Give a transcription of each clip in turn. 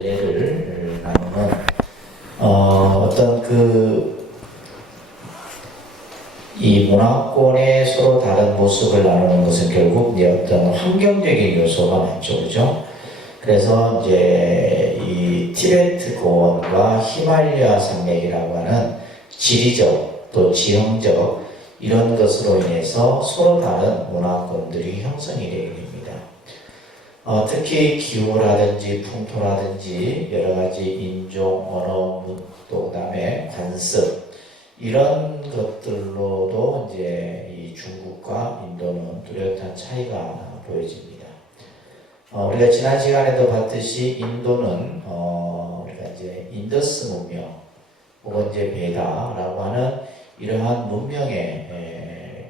예를 나누는 어떤 이 문화권의 서로 다른 모습을 나누는 것은 결국 이제 어떤 환경적인 요소가 많죠, 그죠? 그래서 이제 이 티베트 고원과 히말라야 산맥이라고 하는 지리적 또 지형적 이런 것으로 인해서 서로 다른 문화권들이 형성이 되게 됩니다. 특히 기후라든지 풍토라든지 여러 가지 인종, 언어, 또 그다음에 관습 이런 것들로도 이제 이 중국과 인도는 뚜렷한 차이가 보여집니다. 우리가 지난 시간에도 봤듯이 인도는 우리가 이제 인더스 문명 혹은 이제 베다라고 하는 이러한 문명의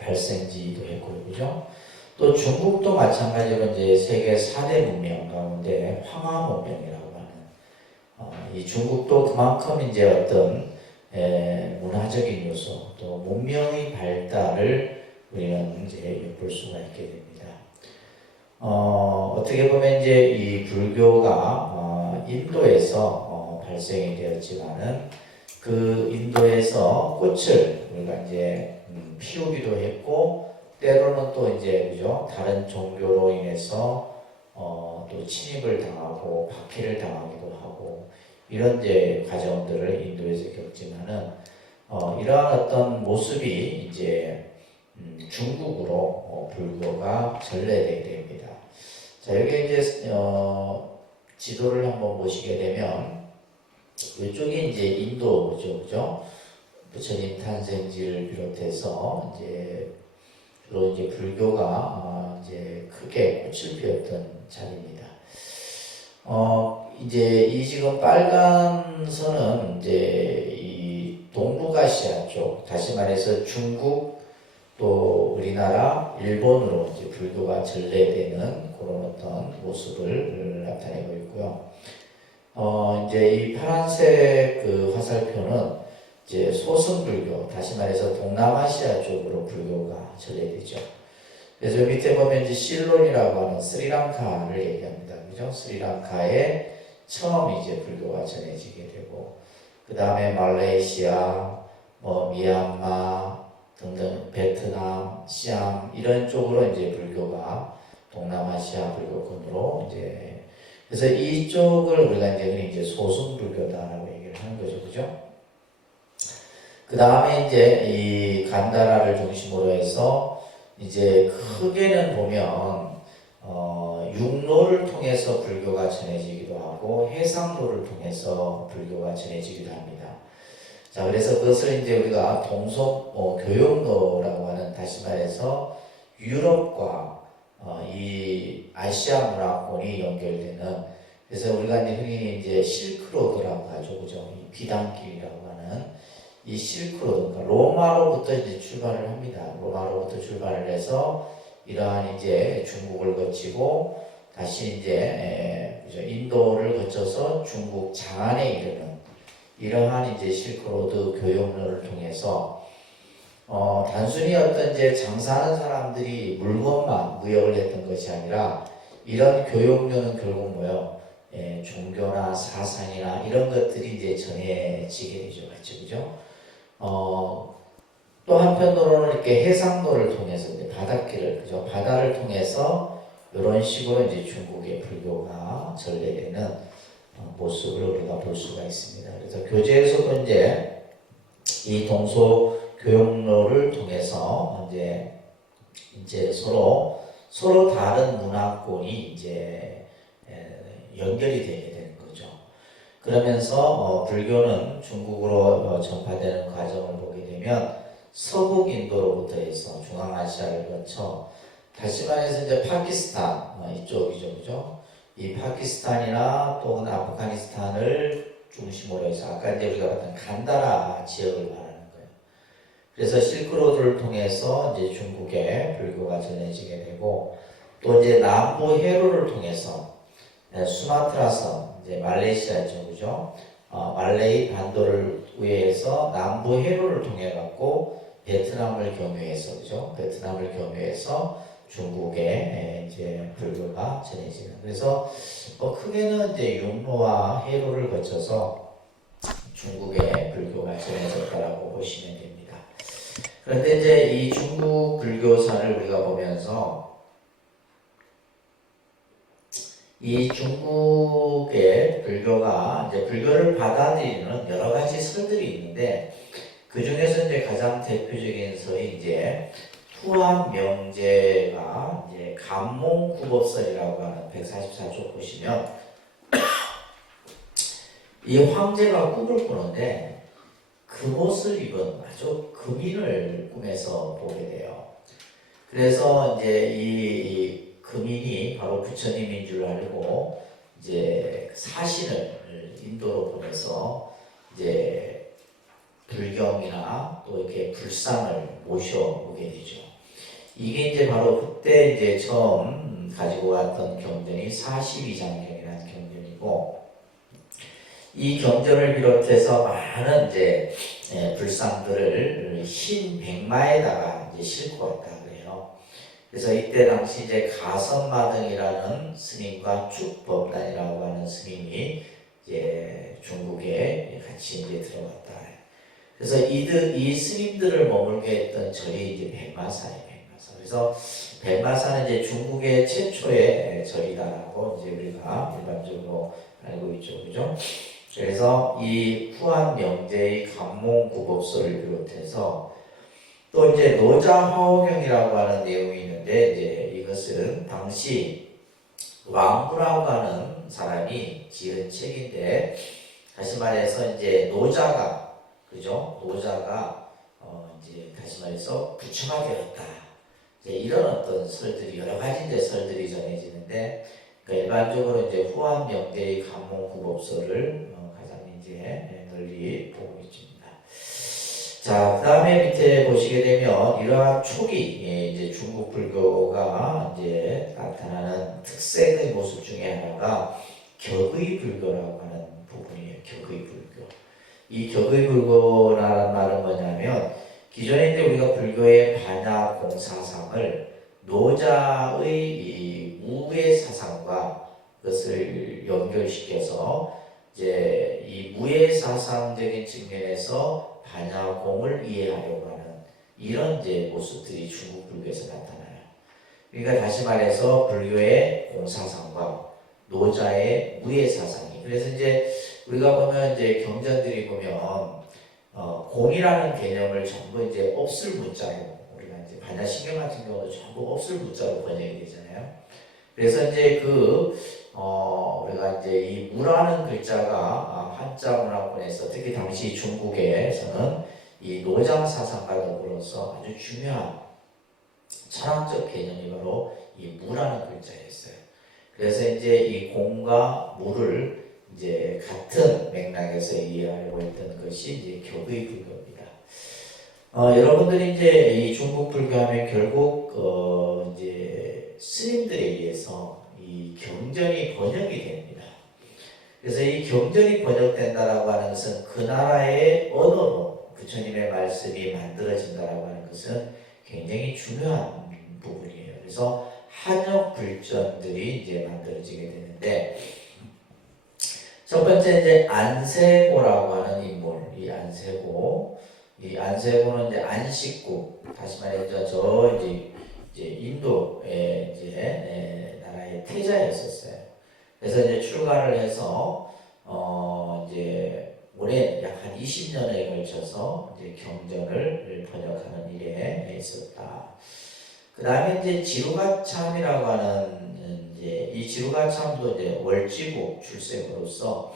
발생지도 했고요, 그죠? 또 중국도 마찬가지로 이제 세계 4대 문명 가운데 황하 문명이라고 하는 이 중국도 그만큼 이제 어떤 문화적인 요소 또 문명의 발달을 우리는 이제 엿볼 수가 있게 됩니다. 어떻게 보면 이제 이 불교가 인도에서 발생이 되었지만은 그 인도에서 꽃을 우리가 이제 피우기도 했고 때로는 또 이제 그죠 다른 종교로 인해서 또 침입을 당하고 박해를 당하기도 하고 이런 이제 과정들을 인도에서 겪지만은 이러한 어떤 모습이 이제 중국으로 불교가 전래되게 됩니다. 자 여기 이제 지도를 한번 보시게 되면 이쪽이 이제 인도죠, 그죠? 부처님 탄생지를 비롯해서 이제 주로 이제 불교가 이제 크게 꽃을 피웠던 자리입니다. 이제 이 지금 빨간 선은 이제 이 동북아시아 쪽, 다시 말해서 중국 또 우리나라, 일본으로 이제 불교가 전래되는 그런 어떤 모습을 나타내고 있고요. 이제 이 파란색 그 화살표는 이제 소승불교, 다시 말해서 동남아시아 쪽으로 불교가 전래되죠. 그래서 밑에 보면 이제 실론이라고 하는 스리랑카를 얘기합니다. 그죠? 스리랑카에 처음 이제 불교가 전해지게 되고, 그 다음에 말레이시아, 미얀마 등등 베트남, 시암 이런 쪽으로 이제 불교가 동남아시아 불교권으로 이제 그래서 이쪽을 우리가 이제 소승불교다라고 얘기를 하는 거죠, 그죠? 그 다음에 이제 이 간다라를 중심으로 해서 이제 크게는 보면 육로를 통해서 불교가 전해지기도 하고 해상로를 통해서 불교가 전해지기도 합니다. 자 그래서 그것을 이제 우리가 동서 교역로라고 하는 다시 말해서 유럽과 이 아시아 문화권이 연결되는 그래서 우리가 이제 흔히 이제 실크로드라고 하죠, 그죠? 이 비단길이라고 하는 이 실크로드, 그러니까 로마로부터 이제 출발을 합니다. 로마로부터 출발을 해서 이러한 이제 중국을 거치고 다시 이제 인도를 거쳐서 중국 장안에 이르는 이러한 이제 실크로드 교역로를 통해서 단순히 어떤 이제 장사하는 사람들이 물건만 무역을 했던 것이 아니라 이런 교역로는 결국 뭐요? 종교나 사상이나 이런 것들이 이제 전해지게 되죠, 그죠? 또 한편으로는 이렇게 해상도를 통해서 이제 바닷길을 그죠? 바다를 통해서 이런 식으로 이제 중국의 불교가 전래되는 모습을 우리가 볼 수가 있습니다. 그래서 교재에서도 이제 이 동서 교역로를 통해서 이제 서로 다른 문화권이 이제 연결이 되게 되는 거죠. 그러면서 불교는 중국으로 전파되는 과정을 보게 되면 서북 인도로부터 해서 중앙아시아를 거쳐 다시 말해서 이제 파키스탄 이쪽이죠, 그죠? 이 파키스탄이나 또는 아프가니스탄을 중심으로 해서 아까 이제 우리가 봤던 간다라 지역을 말하는 거예요. 그래서 실크로드를 통해서 이제 중국의 불교가 전해지게 되고 또 이제 남부 해로를 통해서 수마트라섬 이제 말레이시아죠, 그죠? 말레이 반도를 위해서 남부 해로를 통해 갖고 베트남을 경유해서 그죠? 베트남을 경유해서 중국에 이제 불교가 전해지는. 그래서 크게는 이제 육로와 해로를 거쳐서 중국에 불교가 전해졌다라고 보시면 됩니다. 그런데 이제 이 중국 불교사를 우리가 보면서 이 중국의 불교가 이제 불교를 받아들이는 여러 가지 설들이 있는데 그 중에서 이제 가장 대표적인 설이 이제 후한명제가 이제 감몽구법설이라고 하는 144쪽 보시면 이 황제가 꿈을 꾸는데 금옷을 입은 아주 금인을 꿈에서 보게 돼요. 그래서 이제 이 금인이 바로 부처님인 줄 알고 이제 사신을 인도로 보내서 이제 불경이나 또 이렇게 불상을 모셔오게 되죠. 이게 이제 바로 그때 이제 처음 가지고 왔던 경전이 42장경이라는 경전이고, 이 경전을 비롯해서 많은 이제 불상들을 흰 백마에다가 이제 싣고 왔다 그래요. 그래서 이때 당시 이제 가선마등이라는 스님과 축법단이라고 하는 스님이 이제 중국에 같이 이제 들어갔다. 그래서 이 스님들을 머물게 했던 절이 이제 백마사예요. 백마사. 그래서 백마사는 이제 중국의 최초의 절이다라고 이제 우리가 일반적으로 알고 있죠, 그죠? 그래서 이 후한명제의 감몽구법설을 비롯해서 또 이제 노자화호경이라고 하는 내용이 있는데, 이제 이것은 당시 왕구라고 하는 사람이 지은 책인데, 다시 말해서 이제 노자가, 그죠? 노자가 이제 다시 말해서 부처가 되었다. 이제 이런 어떤 설들이 여러 가지 이제 설들이 전해지는데, 그러니까 일반적으로 이제 후한명제의 감몽구법설을 가장 이제 널리 보고 있습니다. 자, 그 다음에 밑에 보시게 되면 이러한 초기 이제 중국 불교가 이제 나타나는 특색의 모습 중에 하나가 격의 불교라고 하는 부분이에요. 격의 불교. 이 격의 불교라는 말은 뭐냐면, 기존에 이제 우리가 불교의 반야 공사상을 노자의 이 무의 사상과 그것을 연결시켜서 이제 이 무의 사상적인 측면에서 반야공을 이해하려고 하는 이런 이제 모습들이 중국 불교에서 나타나요. 그러니까 다시 말해서 불교의 공사상과 노자의 무의 사상이. 그래서 이제 우리가 보면 이제 경전들이 보면 공이라는 개념을 전부 이제 없을 문자로, 우리가 이제 반야신경 같은 경우도 전부 없을 문자로 번역이 되잖아요. 그래서 이제 우리가 이제 이 무라는 글자가 한자 문화권에서 특히 당시 중국에서는 이 노장 사상과 더불어서 아주 중요한 철학적 개념이 바로 이 무라는 글자였어요. 그래서 이제 이 공과 무를 이제 같은 맥락에서 이해하려고 했던 것이 이제 격의 불교입니다. 여러분들이 이제 이 중국 불교하면 결국 이제 스님들에 의해서 이 경전이 번역이 됩니다. 그래서 이 경전이 번역된다라고 하는 것은 그 나라의 언어로 부처님의 말씀이 만들어진다라고 하는 것은 굉장히 중요한 부분이에요. 그래서 한역 불전들이 이제 만들어지게 되는데, 첫 번째 이제 안세고라고 하는 인물, 이 안세고는 이제 안식국, 다시 말해서 저 이제 인도의 이제 나라의 태자였었어요. 그래서 이제 출가를 해서 이제 오랜 약 한 20년에 걸쳐서 이제 경전을 번역하는 일에 있었다. 그 다음에 이제 지루가참이라고 하는 이 지루가참도 이제 월지국 출생으로서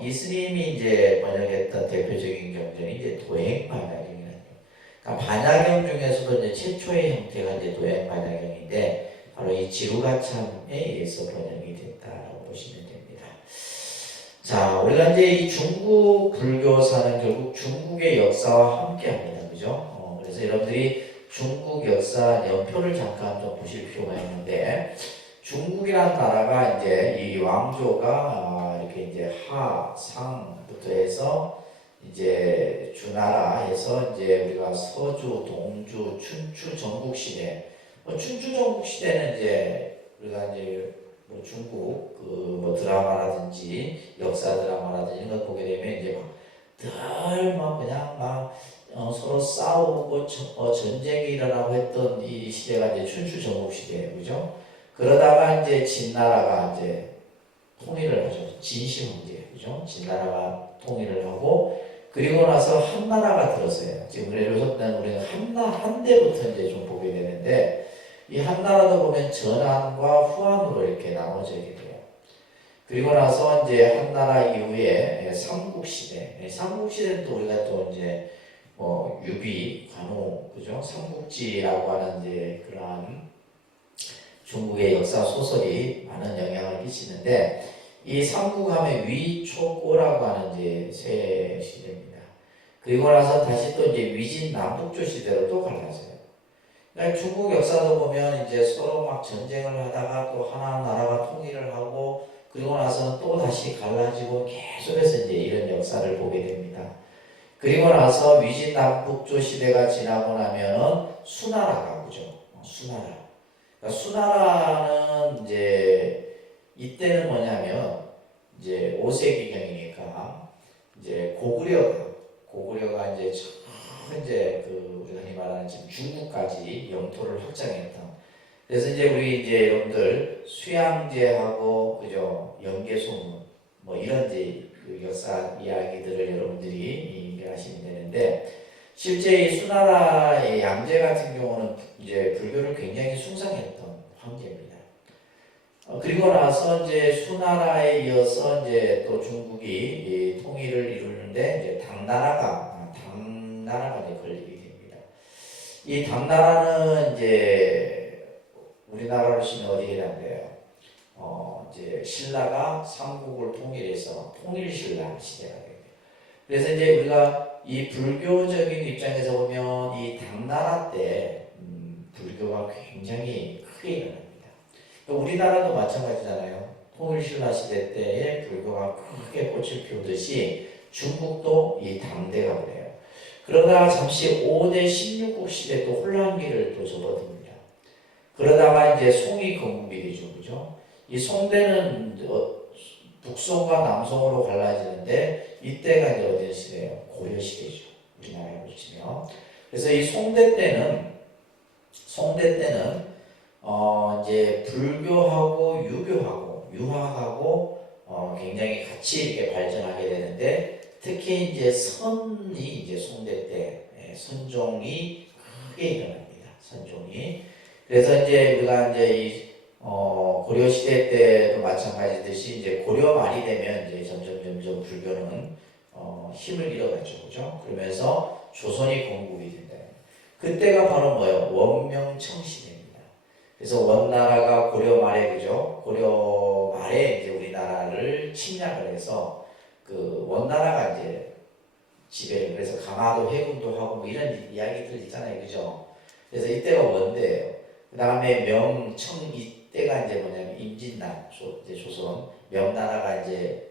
이 스님이 이제 번역했던 대표적인 경전이 이제 도행반야경이라는 거. 그러니까 반야경 중에서도 이제 최초의 형태가 이제 도행반야경인데 바로 이 지루가참에 의해서 번역이 됐다라고 보시면 됩니다. 자, 우리가 이제 이 중국 불교사는 결국 중국의 역사와 함께합니다, 그죠? 그래서 여러분들이 중국 역사 연표를 잠깐 좀 보실 필요가 있는데, 중국이라는 나라가 이제 이 왕조가 이렇게 이제 상부터 해서 이제 주나라에서 이제 우리가 서주, 동주, 춘추 전국 시대 춘추 전국 시대는 이제 우리가 이제 뭐 중국 그 뭐 드라마라든지 역사 드라마라든지 이런 걸 보게 되면 이제 늘 막 그냥 막 서로 싸우고 전쟁이 일어나고 했던 이 시대가 이제 춘추 전국 시대예요, 그죠? 그러다가 이제 진나라가 이제 통일을 하죠. 진시 황제, 그죠? 진나라가 통일을 하고 그리고 나서 한나라가 들었어요. 지금 우리는 한때부터 이제 좀 보게 되는데 이 한나라도 보면 전한과 후한으로 이렇게 나눠져 있게 돼요. 그리고 나서 이제 한나라 이후에 삼국시대, 삼국시대는 또 우리가 또 이제 유비, 관우, 그죠? 삼국지라고 하는 이제 그러한 중국의 역사 소설이 많은 영향을 끼치는데 이 삼국하면 위초고라고 하는 이제 세 시대입니다. 그리고 나서 다시 또 이제 위진 남북조 시대로 또 갈라져요. 그러니까 중국 역사도 보면 이제 서로 막 전쟁을 하다가 또 하나 나라가 통일을 하고 그리고 나서는 또 다시 갈라지고 계속해서 이제 이런 역사를 보게 됩니다. 그리고 나서 위진 남북조 시대가 지나고 나면은 수나라가 오죠. 수나라. 그러니까 수나라는 이제 이때는 뭐냐면 이제 5세기경이니까 이제 고구려가 이제 현재 그 우리가 흔히 말하는 지금 중국까지 영토를 확장했던. 그래서 이제 우리 이제 여러분들 수양제하고 그죠 연개소문 뭐 이런 이제 그 역사 이야기들을 여러분들이 이해하시면 되는데 실제 이 수나라의 양제 같은 경우는 이제 불교를 굉장히 숭상했던 황제입니다. 그리고 나서 이제 수나라에 이어서 이제 또 중국이 통일을 이루는데 이제 당나라가 이제 걸리게 됩니다. 이 당나라는 이제 우리나라로 치면 어디에 해당돼요? 이제 신라가 삼국을 통일해서 통일신라 시대가 돼요. 그래서 이제 우리가 이 불교적인 입장에서 보면 이 당나라 때 불교가 굉장히 크게 일어납니다. 우리나라도 마찬가지잖아요. 통일신라 시대 때에 불교가 크게 꽃을 피우듯이 중국도 이 당대가 그래요. 그러다가 잠시 5대 16국 시대 또 혼란기를 또 접어듭니다. 그러다가 이제 송이 건국이 되죠, 그죠? 이 송대는 북송과 남송으로 갈라지는데 이때가 이제 어디 시대예요? 고려 시대죠. 우리나라에 보시면. 그래서 이 송대 때는 이제 불교하고 유교하고 유학하고 굉장히 같이 이렇게 발전하게 되는데 특히 이제 선이 이제 송대 때 선종이 크게 일어납니다. 선종이. 그래서 이제 우리가 이제 이 고려 시대 때도 마찬가지듯이 이제 고려 말이 되면 이제 점점 불교는 힘을 잃어갔죠, 그죠? 그러면서 조선이 건국이 된다. 그때가 바로 뭐예요? 원명청 시대입니다. 그래서 원나라가 고려 말에 그죠? 고려 말에 이제 우리나라를 침략을 해서 그 원나라가 이제 지배를 그래서 강화도 해군도 하고 뭐 이런 이야기들 있잖아요, 그죠? 그래서 이때가 원대예요. 그 다음에 명청 이때가 이제 뭐냐면 임진날 이제 조선 명나라가 이제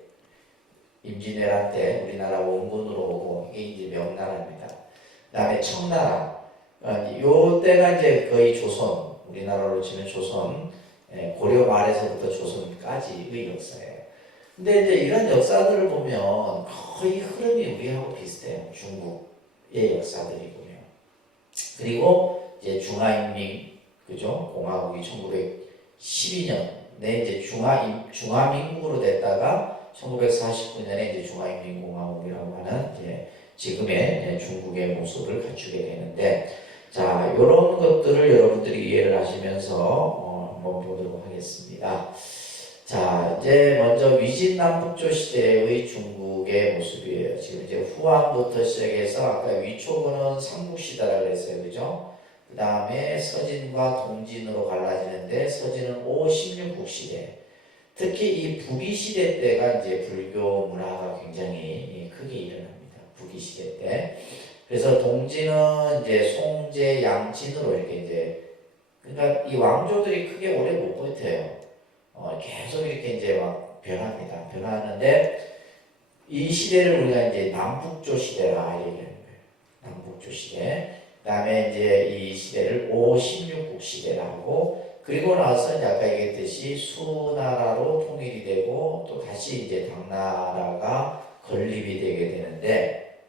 임진왜란 때 우리나라 원군으로 오고 이게 이제 명나라입니다. 그 다음에 청나라 요 때가 이제 거의 조선 우리나라로 치면 조선 고려 말에서부터 조선까지의 역사예요. 근데 이제 이런 역사들을 보면 거의 흐름이 우리하고 비슷해요. 중국의 역사들이 보면. 그리고 이제 중화인민 그죠? 공화국이 1912년에 이제 중화민국으로 됐다가 1949년에 이제 중화인민공화국이라고 하는 이제 지금의 중국의 모습을 갖추게 되는데, 자, 이런 것들을 여러분들이 이해를 하시면서 한번 보도록 하겠습니다. 자, 이제 먼저 위진남북조 시대의 중국의 모습이에요. 지금 이제 후한부터 시작해서 아까 위초부는 삼국시대라고 그랬어요, 그죠? 그 다음에 서진과 동진으로 갈라지는데 서진은 5, 16국 시대. 특히 이 부귀시대 때가 이제 불교 문화가 굉장히 크게 일어납니다. 부귀시대 때. 그래서 동진은 이제 송제, 양진으로 이렇게 이제 그러니까 이 왕조들이 크게 오래 못 버텨요. 계속 이렇게 이제 막 변합니다. 변하는데 이 시대를 우리가 이제 남북조 시대라 얘기하는 거예요. 남북조 시대. 그다음에 이제 이 시대를 516국 시대라고, 그리고 나서 이제 아까 얘기했듯이 수나라로 통일이 되고 또 다시 이제 당나라가 건립이 되게 되는데,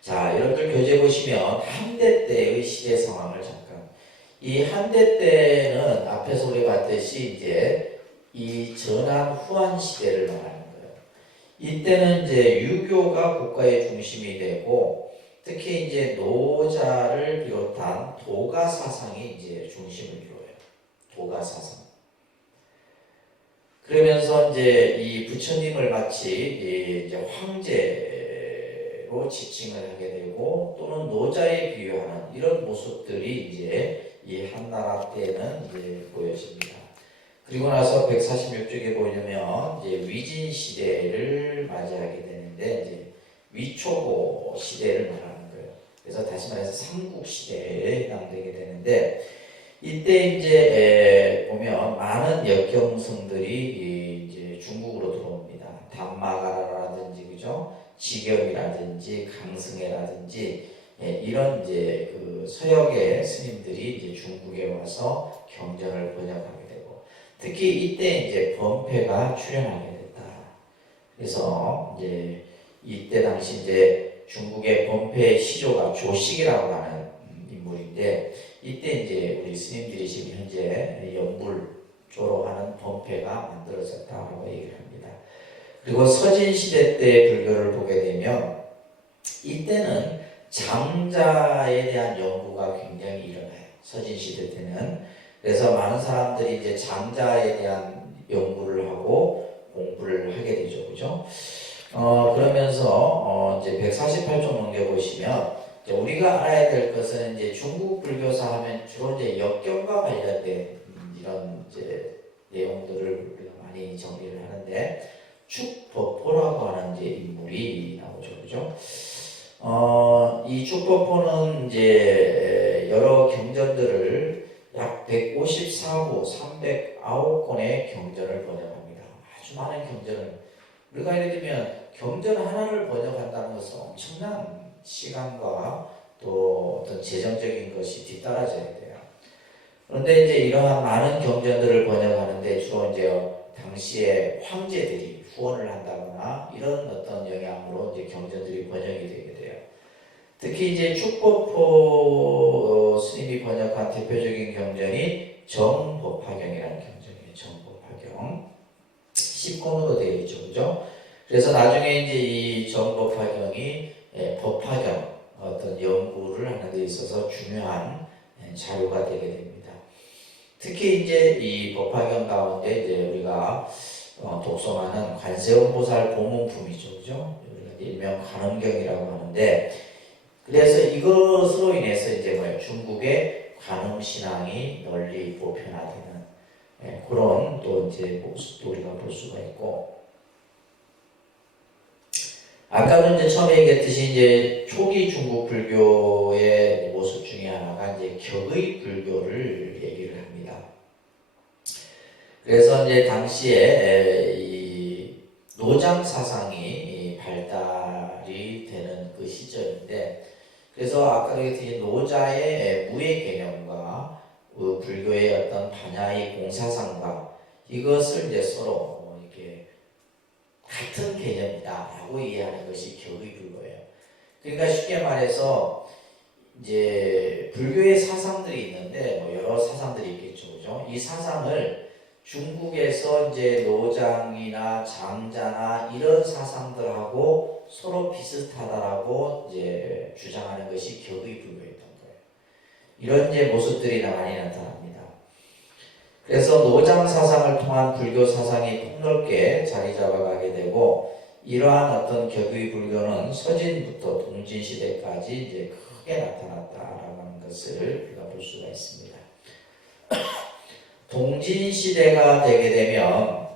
자, 여러분들 교재 보시면 한대 때의 시대 상황을 잠깐, 이 한대 때는 앞에서 우리 봤듯이 이제 이 전한 후한 시대를 말하는 거예요. 이때는 이제 유교가 국가의 중심이 되고 특히 이제 노자를 비롯한 도가 사상이 이제 중심을 이루어요. 도가 사상. 그러면서 이제 이 부처님을 마치 이제 황제로 지칭을 하게 되고 또는 노자에 비유하는 이런 모습들이 이제 이 한나라 때는 이제 보여집니다. 그리고 나서 146쪽에 보려면 이제 위진 시대를 맞이하게 되는데 이제 위초고 시대를 말하는 거예요. 그래서 다시 말해서 삼국 시대에 해당되게 되는데 이때 이제 보면 많은 역경성들이 이제 중국으로 들어옵니다. 담마가라라든지 그죠? 지겸이라든지 강승해라든지 이런 이제 그 서역의 스님들이 이제 중국에 와서 경전을 번역하게 되고 특히 이때 이제 범패가 출현하게 됐다. 그래서 이제 이때 당시 이제 중국의 범패 시조가 조식이라고 하는 인물인데 이때 이제 우리 스님들이 지금 현재 연불조로 하는 범패가 만들어졌다고 얘기를 합니다. 그리고 서진시대 때 불교를 보게 되면 이때는 장자에 대한 연구가 굉장히 일어나요. 서진시대 때는. 그래서 많은 사람들이 이제 장자에 대한 연구를 하고 공부를 하게 되죠. 그죠? 그러면서 이제 148쪽 넘겨보시면 우리가 알아야 될 것은 이제 중국 불교사 하면 주로 이제 역경과 관련된 이런 이제 내용들을 우리가 많이 정리를 하는데 축법포라고 하는 이제 인물이 나오죠, 그죠? 이 축법포는 이제 여러 경전들을 약 154부 309권의 경전을 번역합니다. 아주 많은 경전을 우리가 예를 들면 경전 하나를 번역한다는 것은 엄청난 시간과 또 어떤 재정적인 것이 뒤따라져야 돼요. 그런데 이제 이러한 많은 경전들을 번역하는데 주로 이제 당시에 황제들이 후원을 한다거나 이런 어떤 영향으로 이제 경전들이 번역이 되게 돼요. 특히 이제 축법포 스님이 번역한 대표적인 경전이 정법화경이라는 경전이에요. 정법화경 10권으로 되어 있죠, 그죠? 그래서 나중에 이제 이 정법화경이 법화경 어떤 연구를 하는 데 있어서 중요한 자료가 되게 됩니다. 특히 이제 이 법화경 가운데 이제 우리가 독송하는 관세음보살 보문품이죠, 그죠? 일명 관음경이라고 하는데, 그래서 이것으로 인해서 이제 중국의 관음 신앙이 널리 보편화되는 그런 또 이제 모습도 우리가 볼 수가 있고. 아까도 이제 처음에 얘기했듯이 이제 초기 중국 불교의 모습 중에 하나가 이제 격의 불교를 얘기를 합니다. 그래서 이제 당시에 이 노장 사상이 발달이 되는 그 시절인데, 그래서 아까도 얘기했듯이 노자의 무의 개념과 그 불교의 어떤 반야의 공사상과 이것을 이제 서로 이렇게 같은 개념이다라고 이해하는 것이 격의 불교예요. 그러니까 쉽게 말해서 이제 불교의 사상들이 있는데 여러 사상들이 있겠죠, 그죠? 이 사상을 중국에서 이제 노장이나 장자나 이런 사상들하고 서로 비슷하다라고 이제 주장하는 것이 격의 불교였던 거예요. 이런 이제 모습들이 많이 나타납니다. 그래서 노장 사상을 통한 불교 사상이 폭넓게 자리 잡아가게 되고, 이러한 어떤 격의 불교는 서진부터 동진 시대까지 이제 크게 나타났다라고 하는 것을 우리가 볼 수가 있습니다. 동진 시대가 되게 되면,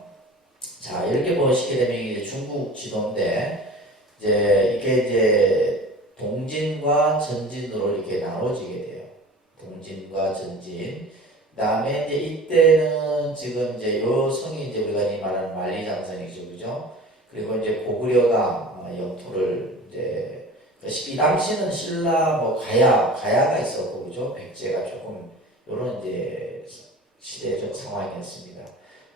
자 이렇게 보시게 되면 이제 중국 지도인데 이제 이게 이제 동진과 전진으로 이렇게 나눠지게 돼요. 동진과 전진. 그다음에 이제 이때는 지금 이제 요 성이 이제 우리가 이 말하는 만리장성이죠, 그죠? 그리고 이제 고구려가 영토를 이제 이 당시는 신라 뭐 가야가 있었고 그죠? 백제가 조금 요런 이제 시대적 상황이었습니다.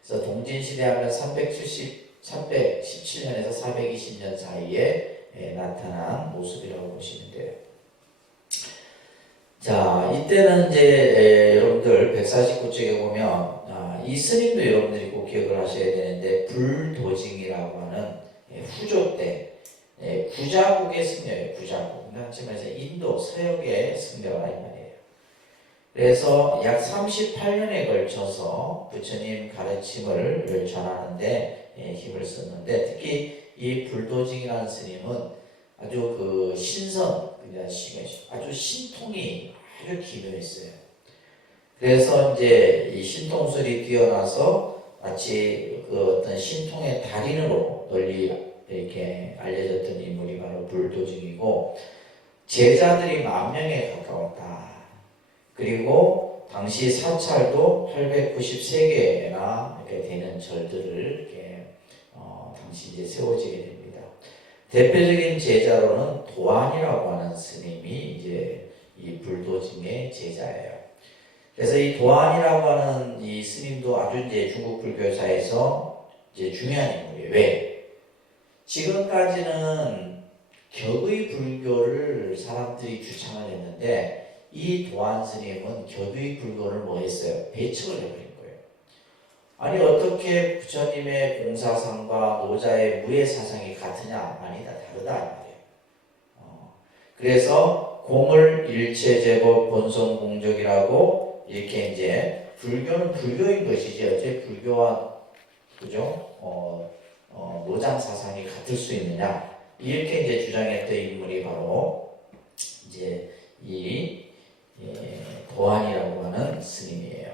그래서 동진 시대하면 317년에서 420년 사이에 나타난 모습이라고 보시면 돼요. 자, 이때는 이제 여러분들 149쪽에 보면 이 스님도 여러분들이 꼭 기억을 하셔야 되는데 불도징이라고 하는 후조 때 구자국의 승려예요. 구자국. 하지만 인도 서역의 승려라 이 말이에요. 그래서 약 38년에 걸쳐서 부처님 가르침을 전하는데 힘을 썼는데 특히 이 불도징이라는 스님은 아주 그 아주 신통이 아주 기묘했어요. 그래서 이제 이 신통술이 뛰어나서 마치 그 어떤 신통의 달인으로 널리 이렇게 알려졌던 인물이 바로 불도징이고 제자들이 10,000명에 가까웠다. 그리고 당시 사찰도 893개나 이렇게 되는 절들을 이렇게 당시 이제 세워지게 됩니다. 대표적인 제자로는 도안이라고 하는 스님이 이제 이 불도징의 제자예요. 그래서 이 도안이라고 하는 이 스님도 아주 이제 중국 불교사에서 이제 중요한 인물이에요. 왜? 지금까지는 격의 불교를 사람들이 주창을 했는데 이 도안 스님은 격의 불교를 뭐 했어요? 배척을 해버린 거예요. 아니 어떻게 부처님의 공사상과 노자의 무예 사상이 같으냐? 아니다, 다르다 이 말이에요. 그래서 공을 일체제법 본성공적이라고 이렇게 이제 불교는 불교인 것이지 어째 불교와 그죠? 노장 사상이 같을 수 있느냐? 이렇게 이제 주장했던 인물이 바로 이제 이 도안이라고 하는 스님이에요.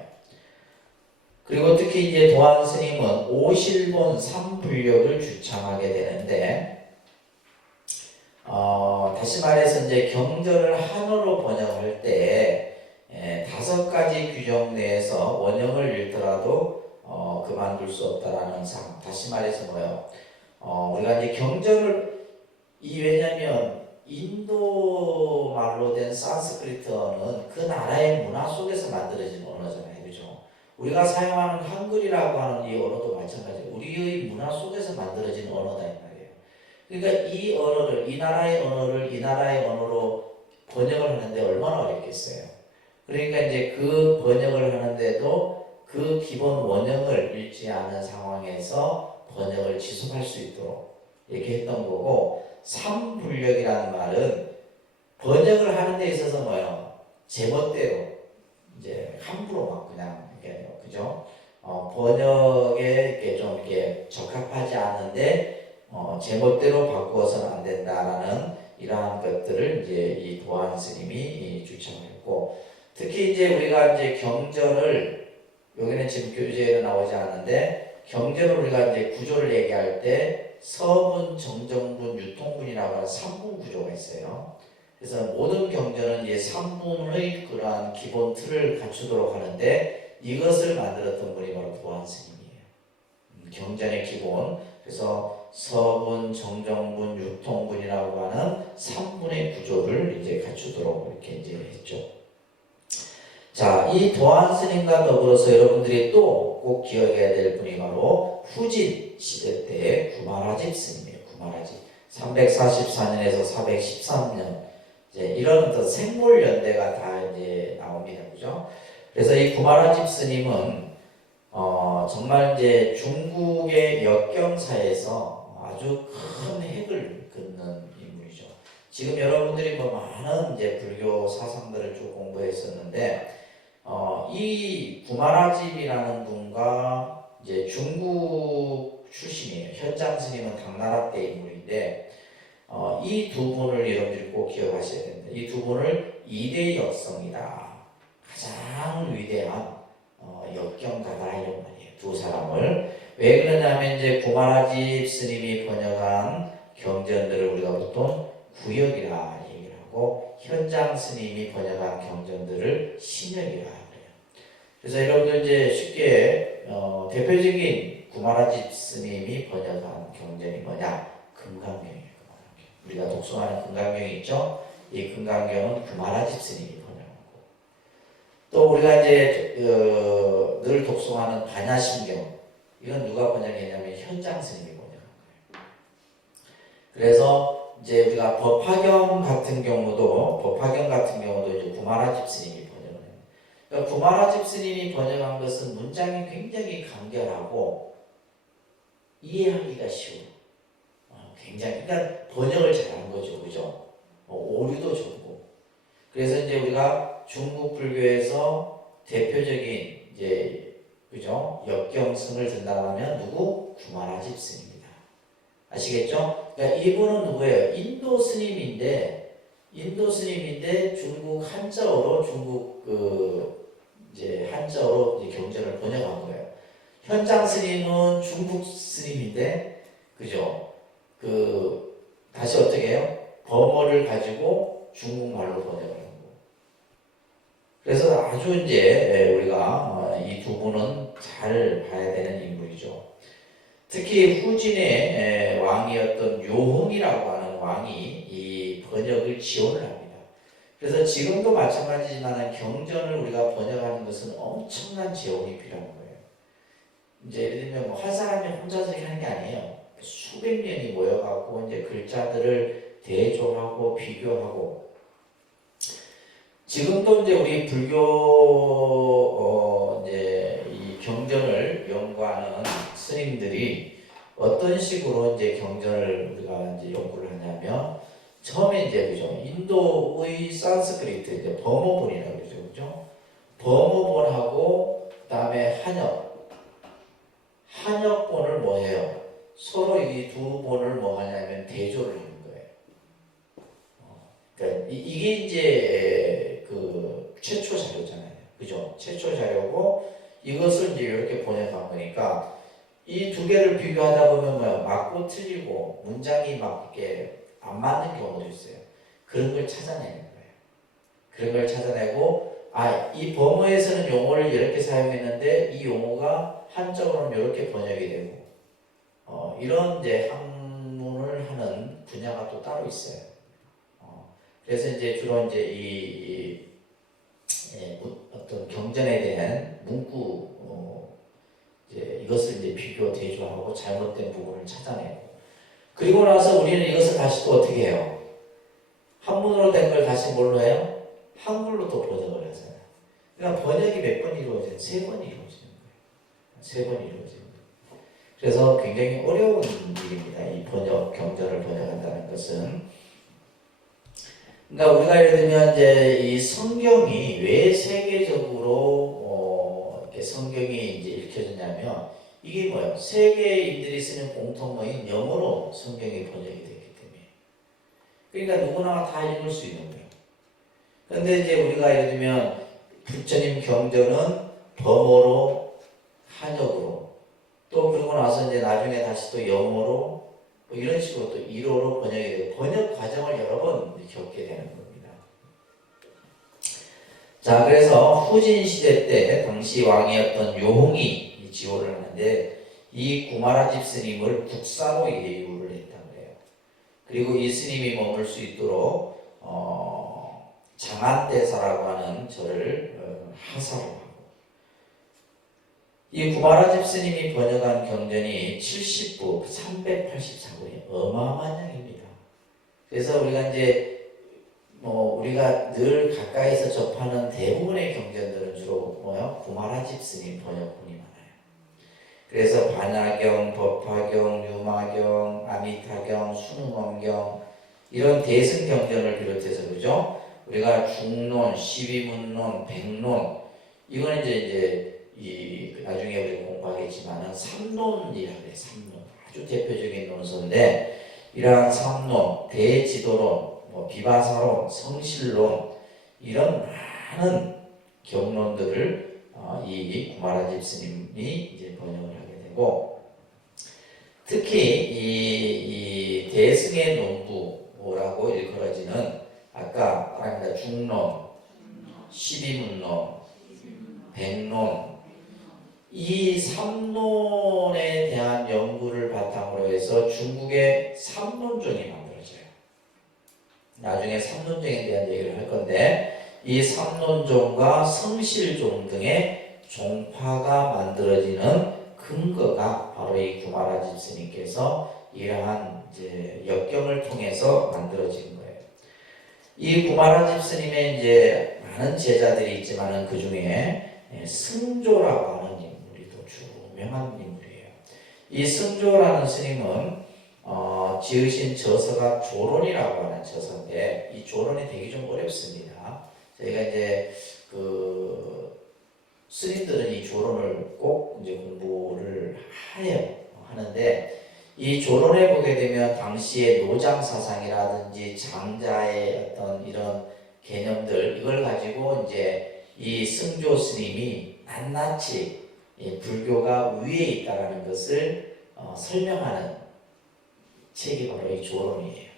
그리고 특히 이제 도안 스님은 오실본 삼불력을 주창하게 되는데, 다시 말해서 이제 경전을 한어로 번역할 때 5가지 규정 내에서 원형을 읽더라도 그만둘 수 없다라는 상. 다시 말해서 뭐요? 우리가 이제 경전을 왜냐면 인도 말로 된 산스크리트어는 그 나라의 문화 속에서 만들어진 언어잖아요, 그죠? 우리가 사용하는 한글이라고 하는 이 언어도 마찬가지예요. 우리의 문화 속에서 만들어진 언어다 이 말이에요. 그러니까 이 언어를 이 나라의 언어로 번역을 하는데 얼마나 어렵겠어요. 그러니까 이제 그 번역을 하는데도 그 기본 원형을 읽지 않은 상황에서 번역을 지속할 수 있도록 이렇게 했던 거고, 삼불력이라는 말은 번역을 하는 데 있어서 뭐예요? 제멋대로 이제 함부로 막 그냥 이렇게 그죠? 번역에 이렇게 좀 이렇게 적합하지 않은데 제멋대로 바꾸어서는 안 된다라는 이러한 것들을 이제 이 도안 스님이 주창했고, 특히 이제 우리가 이제 경전을 여기는 지금 교재에 나오지 않는데 경전을 우리가 이제 구조를 얘기할 때 서분, 정정분, 유통분이라고 하는 3분 구조가 있어요. 그래서 모든 경전은 이제 3분의 그러한 기본 틀을 갖추도록 하는데 이것을 만들었던 분이 바로 도안 스님이에요. 경전의 기본. 그래서 서분, 정정분, 유통분이라고 하는 3분의 구조를 이제 갖추도록 이렇게 이제 했죠. 자, 이 도안 스님과 더불어서 여러분들이 또 꼭 기억해야 될 분이 바로 후진 시대 때의 구마라집 스님이에요. 구마라집. 344년에서 413년. 이제 이런 또 생몰연대가 다 이제 나옵니다. 그죠? 그래서 이 구마라집 스님은 정말 이제 중국의 역경사에서 아주 큰 핵을 긋는 인물이죠. 지금 여러분들이 뭐 많은 이제 불교 사상들을 쭉 공부했었는데, 이 구마라집이라는 분과 이제 중국 출신이에요. 현장 스님은 당나라 때 인물인데, 이 두 분을 여러분들이 꼭 기억하셔야 됩니다. 이 두 분을 이대 역성이다. 가장 위대한 역경가다 이런 말이에요. 두 사람을. 왜 그러냐면 이제 구마라집 스님이 번역한 경전들을 우리가 보통 구역이라 얘기를 하고, 현장 스님이 번역한 경전들을 신역이라 그래요. 그래서 여러분들 이제 쉽게 대표적인 구마라집 스님이 번역한 경전이 뭐냐? 금강경이에요. 우리가 독송하는 금강경이 있죠. 이 금강경은 금하라 집스님이 번역한 거. 또 우리가 이제 늘 독송하는 반야심경, 이건 누가 번역했냐면 현장 스님이 번역한 거예요. 그래서 이제 우리가 법화경 같은 경우도 이제 구마라 집스님이 번역을 해요. 그러니까 구마라 집스님이 번역한 것은 문장이 굉장히 간결하고 이해하기가 쉬워. 굉장히, 그러니까 번역을 잘한 거죠, 그죠? 오류도 적고. 그래서 이제 우리가 중국 불교에서 대표적인 이제 그죠? 역경승을 든다면 누구? 구마라 집스입니다. 아시겠죠? 그러니까 이분은 누구예요? 인도 스님인데 중국 한자어로 이제 한자어로 이제 경전을 번역한 거예요. 현장 스님은 중국 스님인데, 그죠? 다시 어떻게 해요? 범어를 가지고 중국말로 번역을 한 거. 그래서 아주 이제 우리가 이 두 분은 잘 봐야 되는 인물이죠. 특히 후진의 왕이었던 요홍이라고 하는 왕이 이 번역을 지원을 합니다. 그래서 지금도 마찬가지지만 경전을 우리가 번역하는 것은 엄청난 지원이 필요한 거예요. 이제 예를 들면 한 사람이 혼자서 하는 게 아니에요. 수백 명이 모여갖고 이제 글자들을 대조하고 비교하고. 지금도 이제 우리 불교 이제 이 경전을 연구하는 스님들이 어떤 식으로 이제 경전을 우리가 이제 연구를 하냐면, 처음에 이제 그죠, 인도의 산스크리트 이제 범어본이라고 그러죠, 그죠? 범어본하고 그다음에 한역본을 뭐 해요? 서로 이 두 본을 뭐 하냐면 대조를 하는 거예요. 그러니까 이게 이제 최초 자료잖아요, 그죠? 최초 자료고 이것을 이제 이렇게 번역한 거니까 이 두 개를 비교하다 보면 뭐야? 맞고 틀리고 문장이 막 이렇게 안 맞는 경우도 있어요. 그런 걸 찾아내는 거예요. 그런 걸 찾아내고, 이 범어에서는 용어를 이렇게 사용했는데 이 용어가 한자어로는 이렇게 번역이 되고, 이런 이제 학문을 하는 분야가 또 따로 있어요. 그래서 이제 주로 이제 어떤 경전에 대한 문구, 이제 이것을 이제 비교 대조하고 잘못된 부분을 찾아내고, 그리고 나서 우리는 이것을 다시 또 어떻게 해요? 한문으로 된 걸 다시 뭘로 해요? 한글로 또 번역을 해서요. 그러니까 번역이 몇 번 이루어져요? 3번 이루어지는 거예요. 3번 이루어지는 거예요. 그래서 굉장히 어려운 일입니다. 이 경전을 번역한다는 것은. 그러니까 우리가 예를 들면 이제 이 성경이 왜 세계적으로 이렇게 성경이 이제 읽혀졌냐면, 이게 뭐예요? 세계인들이 쓰는 공통어인 영어로 성경이 번역이 됐기 때문에. 그러니까 누구나 다 읽을 수 있는 거예요. 그런데 이제 우리가 예를 들면 부처님 경전은 범어로, 한역으로, 또 그러고 나서 이제 나중에 다시 또 영어로, 뭐 이런 식으로 또 일어로 번역이 되고, 번역 과정을 여러 번 겪게 되는 겁니다. 자, 그래서 후진 시대 때 당시 왕이었던 요홍이 지원을 하는데, 이 구마라 집 스님을 국사로 예우를 했다고 해요. 그리고 이 스님이 머물 수 있도록 장안대사라고 하는 절을 하사를 하고, 이 구마라 집 스님이 번역한 경전이 70부 384부에 어마어마한 양입니다. 그래서 우리가 이제 우리가 늘 가까이서 접하는 대부분의 경전들은 주로 뭐요? 구마라 집 스님 번역본이 많아요. 그래서 반야경, 법화경, 유마경, 아미타경, 수능엄경, 이런 대승 경전을 비롯해서 그죠? 우리가 중론, 십이문론, 백론, 이거는 이제 나중에 우리가 공부하겠지만은 삼론이라고 해요. 삼론, 아주 대표적인 논서인데, 이러한 삼론, 대지도론, 비바사론, 성실론, 이런 많은 경론들을 이 구마라 집 스님이 이제 번역을 하게 되고, 특히 이 대승의 논부라고 일컬어지는 아까 중론, 십이문론, 백론, 이 삼론에 대한 연구를 바탕으로 해서 중국의 삼론전이 만들어져요. 나중에 삼론종에 대한 얘기를 할 건데, 이 삼론종과 성실종 등의 종파가 만들어지는 근거가 바로 이 구마라 집스님께서 이러한 이제 역경을 통해서 만들어진 거예요. 이 구마라 집스님의 이제 많은 제자들이 있지만은 그 중에 승조라고 하는 인물이 또 유명한 인물이에요. 이 승조라는 스님은 지으신 저서가 조론이라고 하는 저서인데, 이 조론이 되게 좀 어렵습니다. 저희가 이제 스님들은 이 조론을 꼭 이제 공부를 하는데, 이 조론에 보게 되면 당시의 노장 사상이라든지 장자의 어떤 이런 개념들, 이걸 가지고 이제 이 승조 스님이 낱낱이 불교가 위에 있다라는 것을 설명하는 책이 바로 이 조론이에요.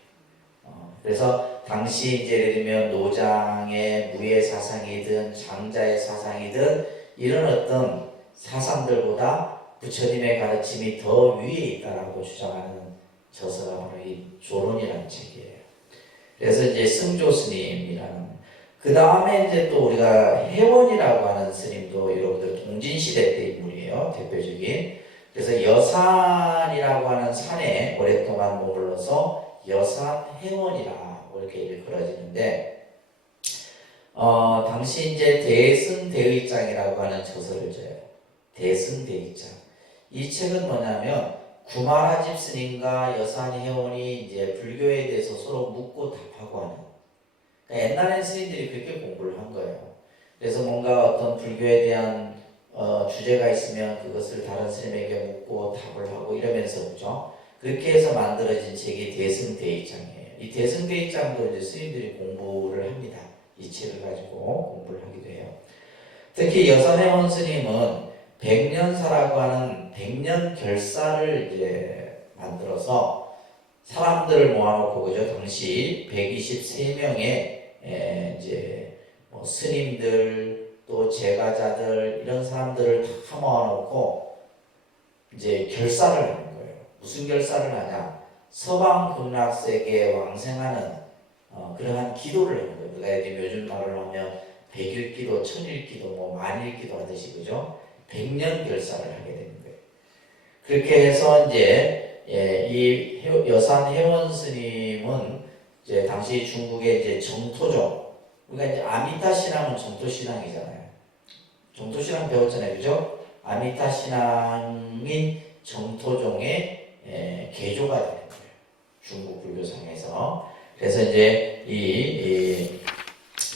그래서 당시 이제 예를 들면 노장의 무예 사상이든 장자의 사상이든 이런 어떤 사상들보다 부처님의 가르침이 더 위에 있다라고 주장하는 저서가 바로 이 조론이라는 책이에요. 그래서 이제 승조 스님이라는, 그 다음에 이제 또 우리가 해원이라고 하는 스님도 여러분들 동진시대 때 인물이에요. 대표적인. 그래서 여산이라고 하는 산에 오랫동안 머물러서 여산해원이라고 이렇게 일컬어지는데, 당시 이제 대승대의장이라고 하는 저서를 져요. 대승대의장. 이 책은 뭐냐면 구마라 집스님과 여산해원이 이제 불교에 대해서 서로 묻고 답하고 하는. 그러니까 옛날엔 스님들이 그렇게 공부를 한 거예요. 그래서 뭔가 어떤 불교에 대한 주제가 있으면 그것을 다른 스님에게 묻고 답을 하고 이러면서, 그죠? 그렇게 해서 만들어진 책이 대승대의장이에요. 이 대승대의장도 이제 스님들이 공부를 합니다. 이 책을 가지고 공부를 하기도 해요. 특히 여산해원 스님은 백년사라고 하는 백년결사를 이제 만들어서 사람들을 모아놓고, 그죠? 당시 123명의 이제 뭐 스님들 또 제가자들 이런 사람들을 다 모아놓고 이제 결사를 하는 거예요. 무슨 결사를 하냐? 서방 극락세계에 왕생하는 그러한 기도를 하는 거예요. 우리가 요즘 말을 하면 백일기도, 천일기도, 뭐 만일기도 하듯이, 그죠? 백년 결사를 하게 되는 거예요. 그렇게 해서 이제 이 여산해원 스님은 이제 당시 중국의 이제 정토종, 우리가 이제 아미타 신앙은 정토 신앙이잖아요. 정토 신앙 배웠잖아요, 그죠? 아미타 신앙인 정토종의 개조가 되는 거예요. 중국 불교상에서. 그래서 이제 이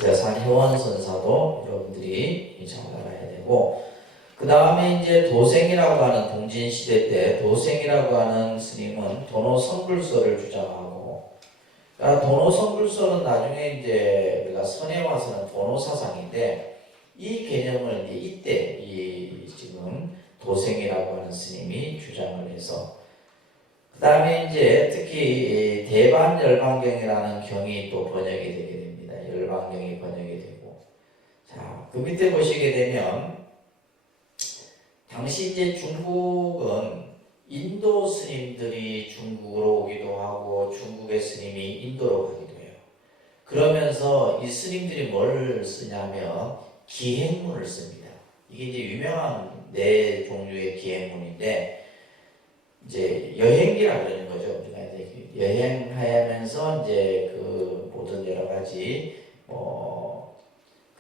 여산해원 선사도 여러분들이 잘 알아야 되고, 그 다음에 이제 도생이라고 하는 동진시대 때 도생이라고 하는 스님은 도노성불설을 주장하고, 그러니까 도노성불설은 나중에 이제 우리가 선에 와서는 도노사상인데, 이 개념을 이제 이때 이 지금 도생이라고 하는 스님이 주장을 해서, 그 다음에 이제 특히 대반열반경이라는 경이 또 번역이 되게 됩니다. 열반경이 번역이 되고, 자, 그 밑에 보시게 되면 당시 이제 중국은 인도 스님들이 중국으로 오기도 하고 중국의 스님이 인도로 가기도 해요. 그러면서 이 스님들이 뭘 쓰냐면 기행문을 씁니다. 이게 이제 유명한 네 종류의 기행문인데, 이제 여행기라 그러는 거죠. 우리가 이제 여행하면서 이제 그 모든 여러 가지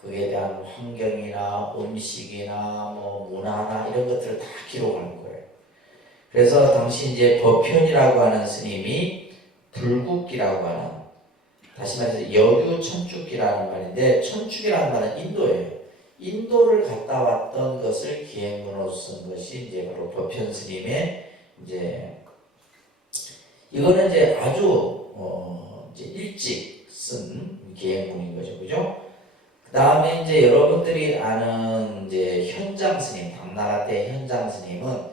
그에 대한 환경이나 음식이나 뭐 문화나 이런 것들을 다 기록하는 거예요. 그래서 당시 이제 법현이라고 하는 스님이 불국기라고 하는, 다시 말해서 여규천축기라는 말인데, 천축이라는 말은 인도예요. 인도를 갔다 왔던 것을 기행문으로 쓴 것이 이제 바로 법현 스님의 이제, 이거는 이제 아주 이제 일찍 쓴 기행문인 거죠, 그죠? 그 다음에 이제 여러분들이 아는 이제 현장 스님, 당나라 때 현장 스님은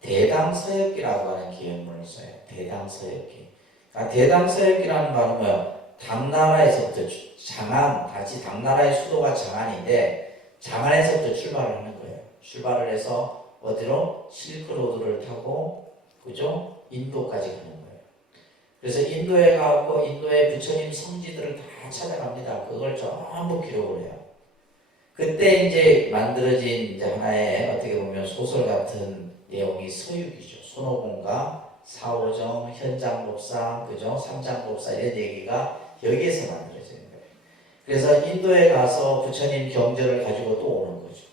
대당서역기라고 하는 기행문을 써요. 대당서역기. 그러니까 대당서역기라는 말은 뭐예요? 당나라에서부터 장안, 다시 당나라의 수도가 장안인데 장안에서부터 출발을 하는 거예요. 출발을 해서 어디로? 실크로드를 타고, 그죠? 인도까지 가는 거예요. 그래서 인도에 가고 인도의 부처님 성지들을 다 찾아갑니다. 그걸 전부 기록을 해요. 그때 이제 만들어진 이제 하나의 어떻게 보면 소설 같은 내용이 서유기죠. 손오공과 사오정, 현장법사, 그죠? 삼장법사 이런 얘기가 여기에서 만들어지는 거예요. 그래서 인도에 가서 부처님 경전을 가지고 또 오는 거죠.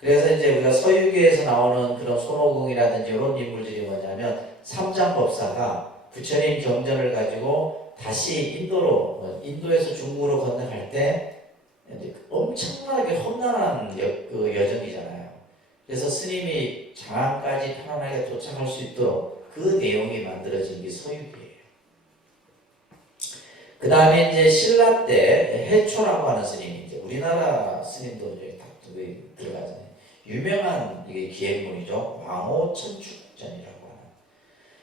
그래서 이제 우리가 서유기에서 나오는 그런 손오공이라든지 이런 인물들이 뭐냐면 삼장법사가 부처님 경전을 가지고 다시 인도에서 중국으로 건너갈 때 엄청나게 험난한 그 여정이잖아요. 그래서 스님이 장안까지 편안하게 도착할 수 있도록 그 내용이 만들어진 게 서유기예요. 그 다음에 이제 신라 때 해초라고 하는 스님이 이제 우리나라 스님도 이제 다 들어가잖아요. 유명한 이게 기행문이죠. 왕호천축전이라고 하는.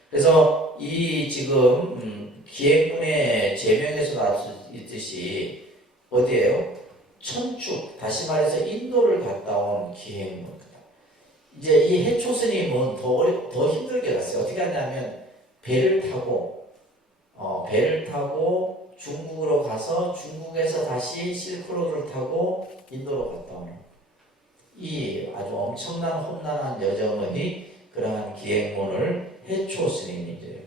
그래서 이 지금 기행문의 제명에서 나왔듯이 어디예요? 천축, 다시 말해서 인도를 갔다 온 기행문. 이제 이 해초 스님은 더 힘들게 갔어요. 어떻게 하냐면 배를 타고 중국으로 가서 중국에서 다시 실크로드를 타고 인도로 갔다 오는 이 아주 엄청난 험난한 여정의 그러한 기행문을 해초 스님이 되고,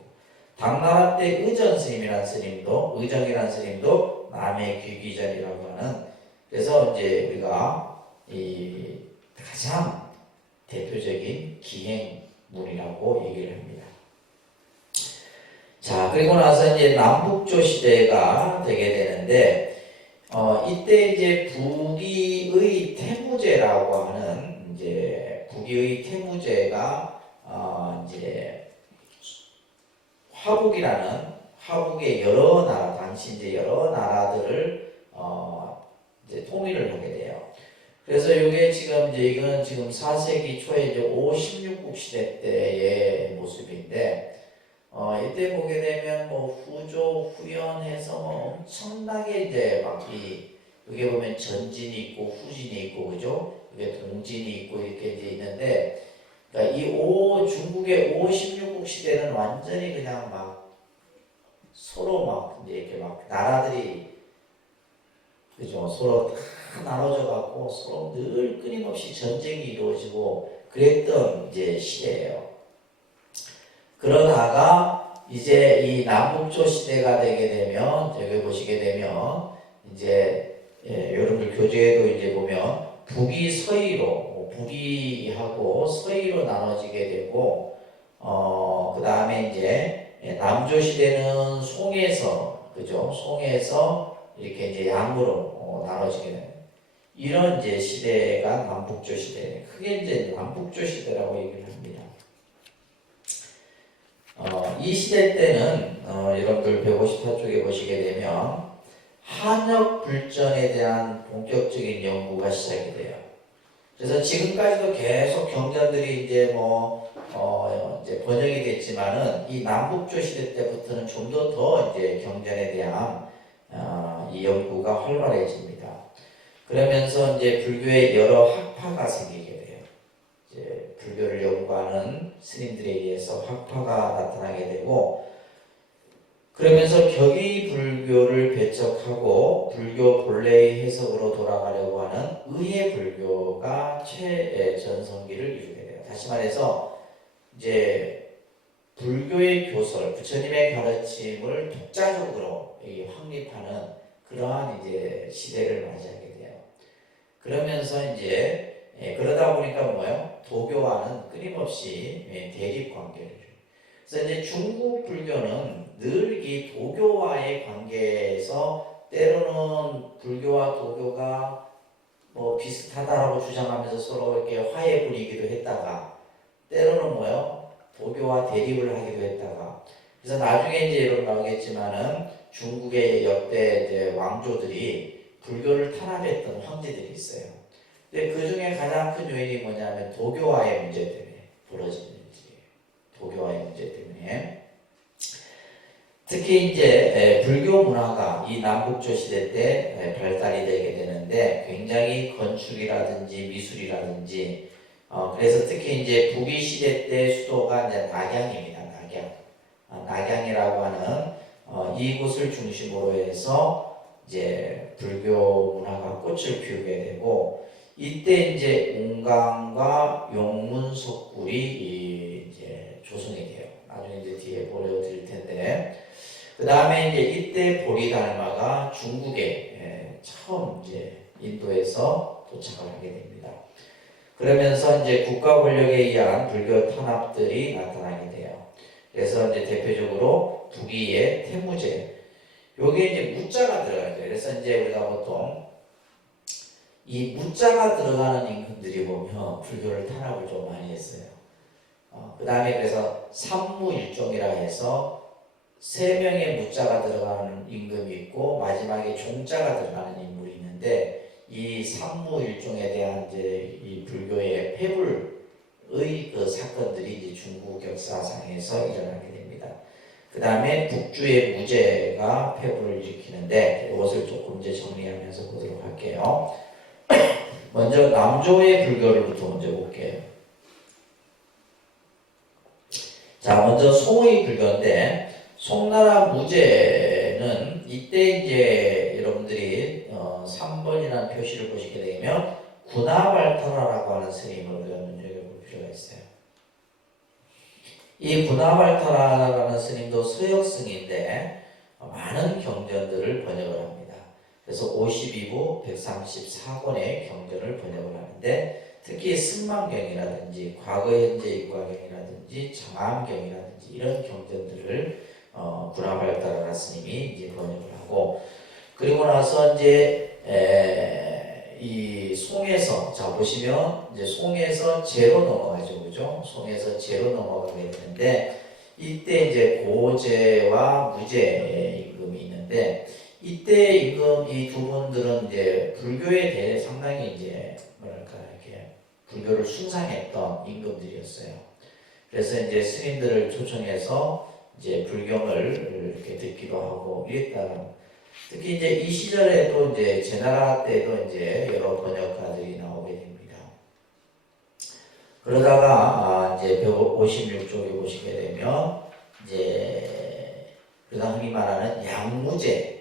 당나라 때 의정 스님이라는 스님도 남해 귀귀전이라고 하는, 그래서 이제 우리가 이 가장 대표적인 기행문이라고 얘기를 합니다. 자, 그리고 나서 이제 남북조 시대가 되게 되는데, 이때 이제 북이의 태무제라고 하는 이제 북이의 태무제가 이제 화북의 여러 나라, 당시 이제 여러 나라들을 이제 통일을 하게 돼요. 그래서 이게 이건 지금 4세기 초에 이제 516국 시대 때의 모습인데, 이때 보게 되면 뭐 후조, 후연해서 뭐 엄청나게 이제 여기 보면 전진이 있고 후진이 있고, 그죠? 이게 동진이 있고 이렇게 이제 있는데, 그러니까 중국의 516국 시대는 완전히 그냥 서로 이제 이렇게 나라들이, 그죠? 서로 다 나눠져 갖고 서로 늘 끊임없이 전쟁이 이루어지고 그랬던 이제 시대예요. 그러다가 이제 이 남북조 시대가 되게 되면, 여기 보시게 되면 이제 여러분들 교재에도 이제 보면 북이하고 서이로 나눠지게 되고, 그 다음에 이제 남조 시대는 송에서, 그죠? 송에서 이렇게 이제 양으로 나눠지게 되는 이런 이제 시대가 남북조 시대. 크게 이제 남북조 시대라고 얘기를 합니다. 이 시대 때는 여러분들 154쪽에 보시게 되면 한역 불전에 대한 본격적인 연구가 시작이 돼요. 그래서 지금까지도 계속 경전들이 이제 이제 번역이 됐지만은 이 남북조 시대 때부터는 좀 더 이제 경전에 대한 이 연구가 활발해집니다. 그러면서 이제 불교의 여러 학파가 생기게 돼요. 이제 불교를 연구하는 스님들에 의해서 학파가 나타나게 되고, 그러면서 격의 불교를 배척하고 불교 본래의 해석으로 돌아가려고 하는 의해 불교가 최전성기를 이루게 돼요. 다시 말해서 이제 불교의 교설, 부처님의 가르침을 독자적으로 확립하는 그러한 이제 시대를 맞이하게 돼요. 그러면서 이제 그러다 보니까 도교와는 끊임없이 대립 관계를. 그래서 이제 중국 불교는 늘 이 도교와의 관계에서 때로는 불교와 도교가 비슷하다라고 주장하면서 서로 이렇게 화해 분위기도 했다가, 때로는 도교와 대립을 하기도 했다가, 그래서 나중에 이제 여러분 나오겠지만은 중국의 역대 이제 왕조들이 불교를 탄압했던 황제들이 있어요. 근데 그 중에 가장 큰 요인이 뭐냐면 도교와의 문제 때문에 벌어진 일이에요. 도교와의 문제 때문에. 특히 이제 불교 문화가 이 남북조 시대 때 발달이 되게 되는데, 굉장히 건축이라든지 미술이라든지, 그래서 특히 이제 북위 시대 때 수도가 이제 낙양입니다. 낙양. 낙양이라고 하는 이곳을 중심으로 해서 이제 불교 문화가 꽃을 피우게 되고, 이때 이제 웅강과 용문석굴이 이제 조성이 돼요. 나중에 이제 뒤에 보여드릴 텐데, 그 다음에 이제 이때 보리달마가 중국에 처음 이제 인도에서 도착을 하게 됩니다. 그러면서 이제 국가 권력에 의한 불교 탄압들이 나타나게 돼요. 그래서 이제 대표적으로 북위의 태무제, 요게 이제 무자가 들어가죠. 그래서 이제 우리가 보통 이 무자가 들어가는 임금들이 보면 불교를 탄압을 좀 많이 했어요. 그 다음에 그래서 삼무일종이라 해서 세 명의 무자가 들어가는 임금이 있고 마지막에 종자가 들어가는 인물이 있는데, 이 삼무일종에 대한 이제 이 불교의 폐불의 그 사건들이 이제 중국 역사상에서 일어나게 됩니다. 그 다음에 북주의 무제가 폐불을 일으키는데, 이것을 조금 이제 정리하면서 보도록 할게요. 먼저 남조의 불교를부터 먼저 볼게요. 자, 먼저 송의 불교인데, 송나라 무제는 이때 이제 여러분들이 3번이라는 표시를 보시게 되면 구나발타라라고 하는 스님을 우리가 눈여겨볼 필요가 있어요. 이 구나발타라라는 스님도 서역승인데 많은 경전들을 번역을 합니다. 그래서 52부 134권의 경전을 번역을 하는데, 특히 승만경이라든지 과거 현재 일과경이라든지 정암경이라든지 이런 경전들을 구나발타라 스님이 이제 번역을 하고, 그리고 나서 이제 이 송에서, 자 보시면 이제 송에서 제로 넘어가죠, 그죠? 송에서 제로 넘어가게 되는데, 이때 이제 고제와 무제 임금이 있는데, 이때 임금 이 두 분들은 이제 불교에 대해 상당히 이제 뭐랄까 이렇게 불교를 숭상했던 임금들이었어요. 그래서 이제 스님들을 초청해서 이제 불경을 이렇게 듣기도 하고 이랬다는. 특히 이제 이 시절에도 이제 제나라 때도 이제 여러 번역가들이 나오게 됩니다. 그러다가 이제 156쪽에 보시게 되면 이제 우리가 흔히 말하는 양무제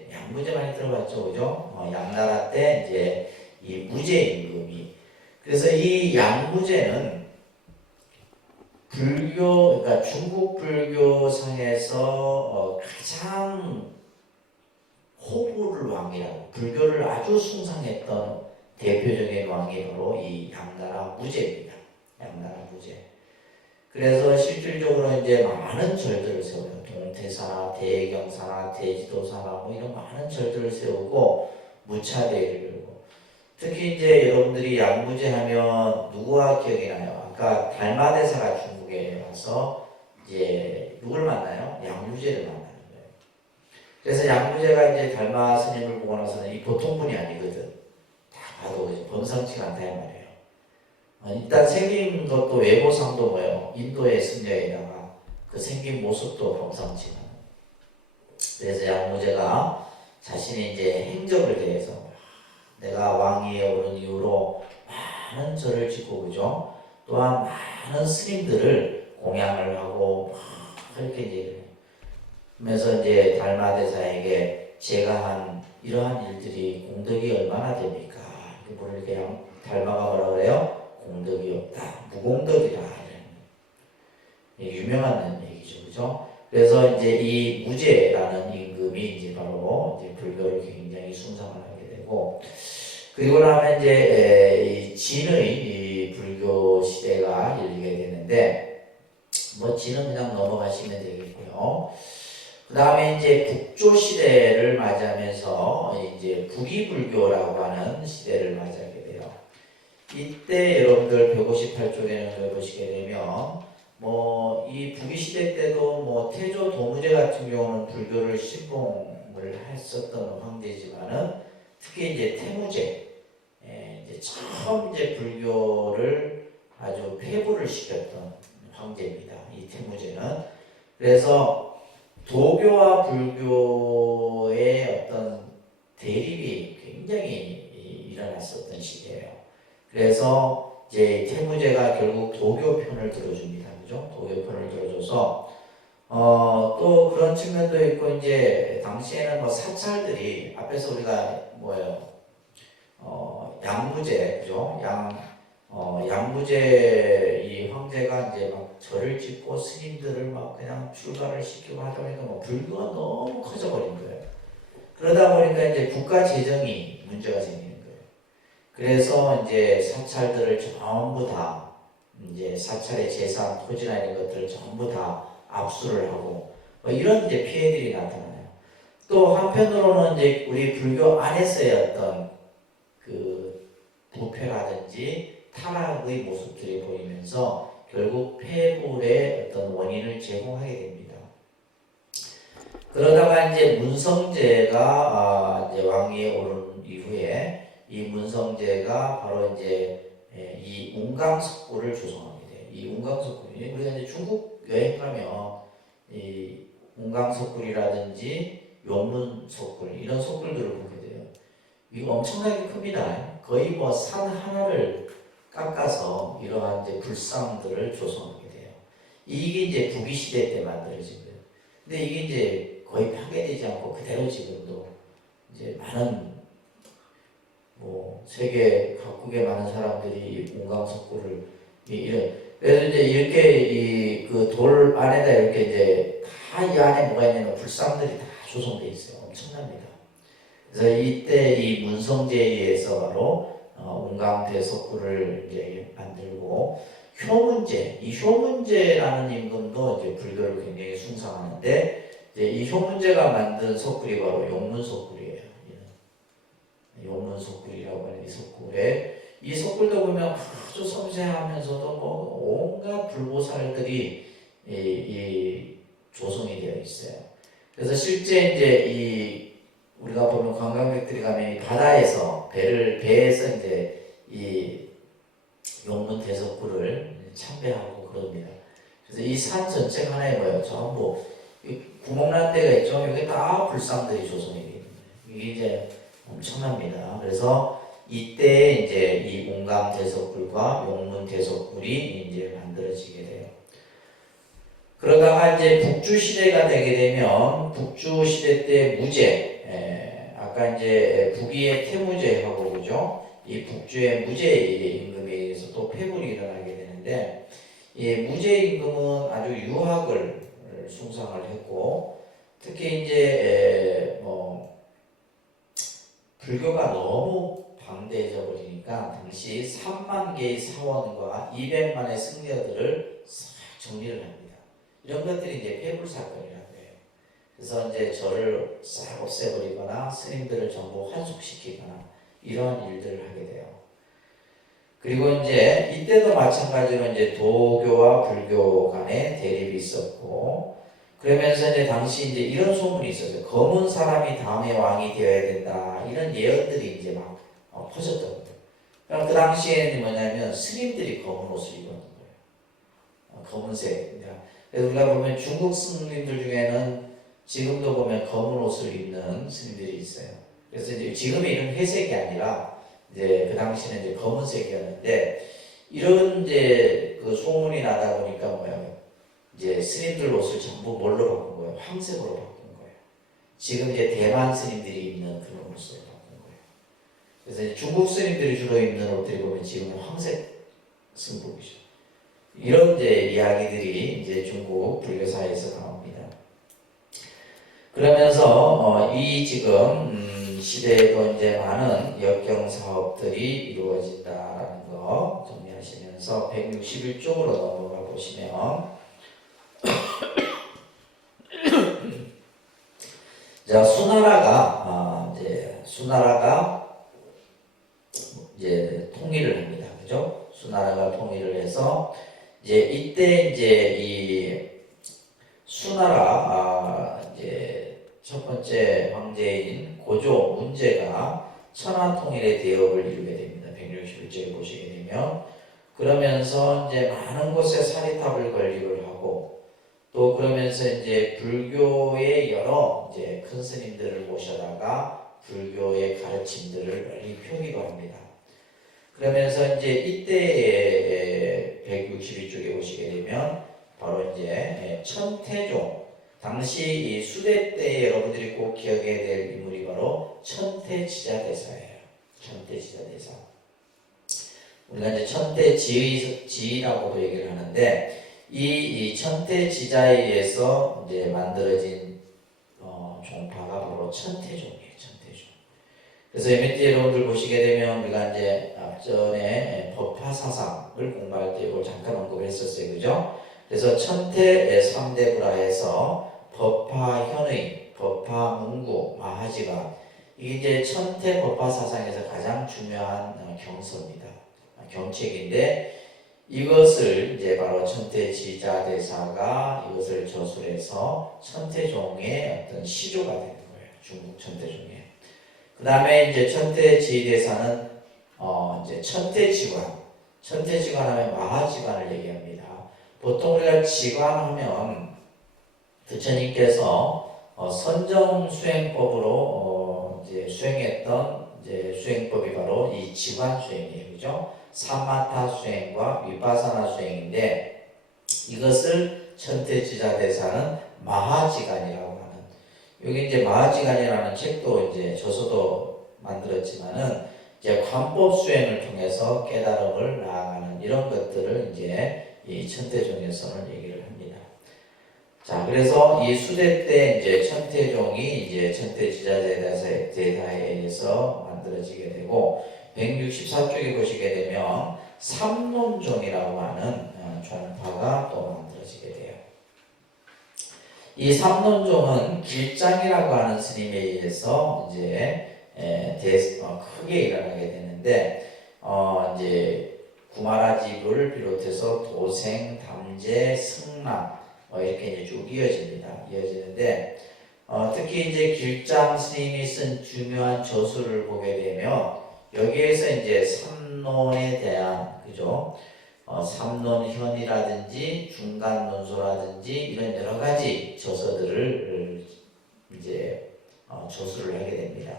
많이 들어봤죠, 그죠? 양나라 때 이제 이 무제 임금이, 그래서 이 양무제는 불교, 그러니까 중국 불교상에서 가장 호불 왕이라고, 불교를 아주 숭상했던 대표적인 왕이 바로 이 양나라 무제입니다. 양나라 무제. 그래서 실질적으로 이제 많은 절들을 세워요. 동태사나 대경사나 대지도사나 뭐 이런 많은 절들을 세우고 무차대를 열고, 특히 이제 여러분들이 양무제 하면 누구와 기억이 나요? 아까 달마대사가 중국에 와서 이제 누굴 만나요? 양무제를 만나는 거예요. 그래서 양무제가 이제 달마 스님을 보고 나서는 이 보통 분이 아니거든. 다 봐도 범상치가 않다 이 말이에요. 일단 생긴 것도 외모상도 뭐예요? 인도의 승려에다가 그 생긴 모습도 범상치가 않아요. 그래서 양무제가 자신의 이제 행적을 대해서 내가 왕위에 오른 이후로 많은 절을 짓고, 그죠? 또한 많은 스님들을 공양을 하고 그렇게 이제 그러면서 이제 달마대사에게 제가 한 이러한 일들이 공덕이 얼마나 됩니까? 이렇게 달마가 뭐라 그래요? 공덕이 없다, 무공덕이다, 이런 유명한 얘기죠, 그죠? 그래서 이제 이 무제라는 임금이 이제 바로 이제 불교를 굉장히 숭상을 하게 되고, 그리고 나면 이제 이 진의 이 불교 시대가 열리게 되는데, 뭐 진은 그냥 넘어가시면 되겠고요. 그 다음에 이제 북조 시대를 맞이하면서 이제 북이불교라고 하는 시대를 맞이하게 돼요. 이때 여러분들 158쪽에는 보시게 되면 뭐 이 북이 시대 때도 뭐 태조 도무제 같은 경우는 불교를 신봉을 했었던 황제지만은 특히 이제 태무제, 이제 처음 이제 불교를 아주 폐부를 시켰던 황제입니다. 이 태무제는. 그래서 도교와 불교의 어떤 대립이 굉장히 일어났었던 시대예요. 그래서 이제 태무제가 결국 도교 편을 들어줍니다. 그죠? 도교 편을 들어줘서 또 그런 측면도 있고, 이제 당시에는 뭐 사찰들이 앞에서 우리가 뭐예요? 양무제, 그죠? 양무제 이 황제가 이제 막 절을 짓고 스님들을 막 그냥 출가를 시키고 하다 보니까 뭐 불교가 너무 커져버린 거예요. 그러다 보니까 이제 국가 재정이 문제가 생기는 거예요. 그래서 이제 사찰들을 전부 다 이제 사찰의 재산, 토지나 이런 것들을 전부 다 압수를 하고 뭐 이런 이제 피해들이 나타나요. 또 한편으로는 이제 우리 불교 안에서의 어떤 그 부패라든지 타락의 모습들이 보이면서 결국 폐불의 어떤 원인을 제공하게 됩니다. 그러다가 이제 문성제가 이제 왕위에 오른 이후에 이 문성제가 바로 이제 이 운강석굴을 조성하게 돼요. 이 운강석굴이 우리가 이제 중국 여행 가면 이 운강석굴이라든지 용문석굴 이런 석굴들을 보게 돼요. 이거 엄청나게 큽니다. 거의 뭐 산 하나를 깎아서 이러한 이제 불상들을 조성하게 돼요. 이게 이제 부귀 시대 때 만들어진 거예요. 근데 이게 이제 거의 파괴되지 않고 그대로 지금도 이제 많은 뭐 세계 각국의 많은 사람들이 운강석굴을 이런 그래서 이제 이렇게 이 그 돌 안에다 이렇게 이제 다 이 안에 뭐가 있냐면 불상들이 다 조성돼 있어요. 엄청납니다. 그래서 이때 이 문성제에 의해서 바로 운강대석굴을 이제 만들고 효문제, 이 효문제라는 임금도 이제 불교를 굉장히 숭상하는데 이제 이 효문제가 만든 석굴이 바로 용문석굴이에요. 용문석굴이라고 하는 이 석굴에 이 석굴도 보면 아주 섬세하면서도 뭐 온갖 불보살들이 이 조성이 되어 있어요. 그래서 실제 이제 이 우리가 보면 관광객들이 가면 이 바다에서 배에서 이제 이 용문 대석굴을 참배하고 그럽니다. 그래서 이 산 전체가 하나에 뭐예요? 전부 구멍난 데가 있죠. 여기 다 불상들이 조성이 되어 있는 거예요. 이게 이제 엄청납니다. 그래서 이때 이제 이 운강 대석굴과 용문 대석굴이 이제 만들어지게 돼요. 그러다가 이제 북주 시대가 되게 되면 북주 시대 때 무제, 아까 이제 북위의 태무제하고 그죠? 이 북주의 무제 임금에 의해서 또 폐불이 일어나게 되는데 이 무제 임금은 아주 유학을 숭상을 했고 특히 이제 불교가 너무 방대해져 버리니까 당시 3만 개의 사원과 200만의 승려들을 싹 정리를 합니다. 이런 것들이 이제 폐불 사건이라고 해요. 그래서 이제 절을 싹 없애버리거나 스님들을 전부 환속시키거나 이러한 일들을 하게 돼요. 그리고 이제 이때도 마찬가지로 이제 도교와 불교 간의 대립이 있었고 그러면서 이제 당시 이제 이런 소문이 있었어요. 검은 사람이 다음에 왕이 되어야 된다. 이런 예언들이 이제 막 퍼졌던 거예요. 그러니까 그 당시에는 뭐냐면 스님들이 검은 옷을 입었는 거예요. 검은색. 그래서 우리가 보면 중국 스님들 중에는 지금도 보면 검은 옷을 입는 스님들이 있어요. 그래서 이제 지금의 이런 회색이 아니라 이제 그 당시에는 이제 검은색이었는데 이런 이제 그 소문이 나다 보니까 뭐예요? 이제 스님들 옷을 전부 뭘로 바꾼 거예요? 황색으로 바꾼 거예요. 지금 이제 대만 스님들이 입는 그런 옷으로 바꾼 거예요. 그래서 이제 중국 스님들이 주로 입는 옷들이 보면 지금은 황색 승복이죠. 이런 이제 이야기들이 이제 중국 불교사에서 나옵니다. 그러면서 이 지금 시대에도 이제 많은 역경 사업들이 이루어진다는 거 정리하시면서 161쪽으로 넘어가 보시면 자 수나라가 이제 통일을 합니다. 그죠? 수나라가 통일을 해서 이제 이때 이제 이 수나라 이제 첫 번째 황제인 고조 문제가 천안 통일의 대업을 이루게 됩니다. 161쪽에 보시게 되면 그러면서 이제 많은 곳에 사리탑을 건립을 하고 또 그러면서 이제 불교의 여러 이제 큰 스님들을 모셔다가 불교의 가르침들을 널리 펴기도 합니다. 그러면서 이제 이때에 162쪽에 보시게 되면 바로 이제 천태종. 당시 이 수대 때 여러분들이 꼭 기억해야 될 인물이 바로 천태지자대사예요. 천태지자대사. 우리가 이제 천태지라고도 얘기를 하는데 이 천태지자에 의해서 이제 만들어진 종파가 바로 천태종이에요. 천태종. 그래서 MT 여러분들 보시게 되면 우리가 이제 앞전에 법화 사상을 공부할 때 이걸 잠깐 언급했었어요. 그죠? 그래서 천태 3대 불화에서 법화 현의, 법화 문구, 마하지관 이게 이제 천태 법화 사상에서 가장 중요한 경서입니다. 경책인데 이것을 이제 바로 천태지자대사가 이것을 저술해서 천태종의 어떤 시조가 되는 거예요. 중국 천태종의. 그 다음에 이제 천태지대사는 이제 천태지관 하면 마하지관을 얘기합니다. 보통 우리가 지관하면 부처님께서 선정수행법으로 이제 수행했던 이제 수행법이 바로 이 지관 수행이에요. 그죠? 사마타 수행과 위파사나 수행인데 이것을 천태지자대사는 마하지관이라고 하는 여기 이제 마하지관이라는 책도 이제 저서도 만들었지만은 이제 관법 수행을 통해서 깨달음을 나아가는 이런 것들을 이제 이 천태종에서는 얘기를 합니다. 자, 그래서 이 수대 때 이제 천태종이 이제 천태지자대사에 의해서 만들어지게 되고 164쪽에 보시게 되면 삼론종이라고 하는 종파가 또 만들어지게 돼요. 이 삼론종은 길장이라고 하는 스님에 의해서 이제 크게 일어나게 되는데 이제 구마라집을 비롯해서 도생, 담제, 승남 이렇게 이제 쭉 이어지는데 특히 이제 길장 스님이 쓴 중요한 저술을 보게 되면 여기에서 이제 삼론에 대한 그죠? 삼론현이라든지 중간론소라든지 이런 여러 가지 저서들을 이제 저술을 하게 됩니다.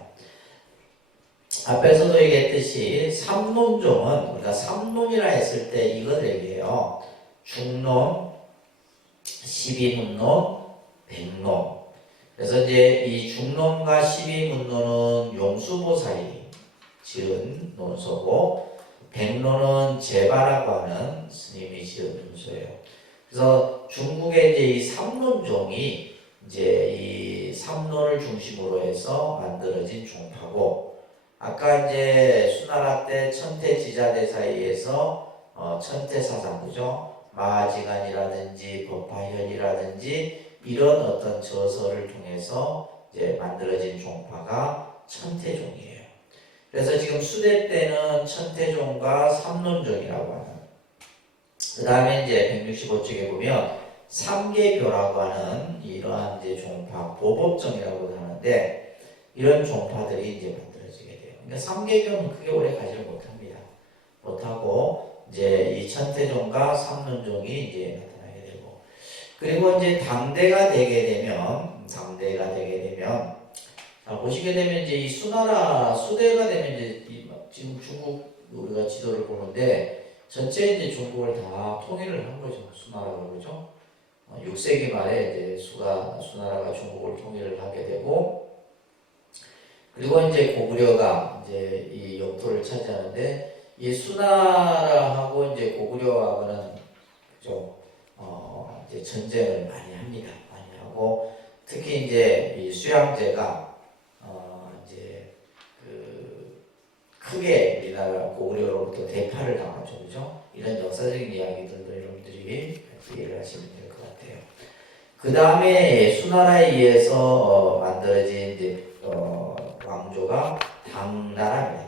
앞에서도 얘기했듯이 삼론종은 우리가 삼론이라 했을 때 이걸 얘기해요. 중론, 12문론, 백론. 그래서 이제 이 중론과 12문론은 용수보살이 지은 논서고 백론은 제바라고 하는 스님이 지은 논서예요. 그래서 중국의 이제 이 삼론종이 이제 이 삼론을 중심으로 해서 만들어진 종파고 아까 이제 수나라 때 천태지자대사에 의해서 천태사상 그죠? 마하지간이라든지 법화현이라든지 이런 어떤 저서를 통해서 이제 만들어진 종파가 천태종이에요. 그래서 지금 수대 때는 천태종과 삼론종이라고 하는 그 다음에 이제 165쪽에 보면 삼계교라고 하는 이러한 이제 종파 보법정이라고 하는데 이런 종파들이 이제 만들어지게 돼요. 그러니까 삼계교는 크게 오래 가지를 못합니다. 못하고 이제 이 천태종과 삼론종이 이제 나타나게 되고 그리고 이제 당대가 되게 되면 자, 보시게 되면 이제 이 수나라 수대가 되면 이제 지금 중국 우리가 지도를 보는데 전체 이제 중국을 다 통일을 한 거죠. 수나라가 그죠? 6세기 말에 이제 수나라가 중국을 통일을 하게 되고 그리고 이제 고구려가 이제 이 영토를 차지하는데 이 수나라하고 이제 고구려하고는 그죠? 이제 전쟁을 많이 합니다. 많이 하고 특히 이제 이 수양제가 이제 그 크게 우리나라 고구려로부터 대파를 당하죠, 그죠? 이런 역사적인 이야기들도 여러분들이 이해를 하시면 될 것 같아요. 그 다음에 수나라에 의해서 만들어진 이제 왕조가 당나라입니다.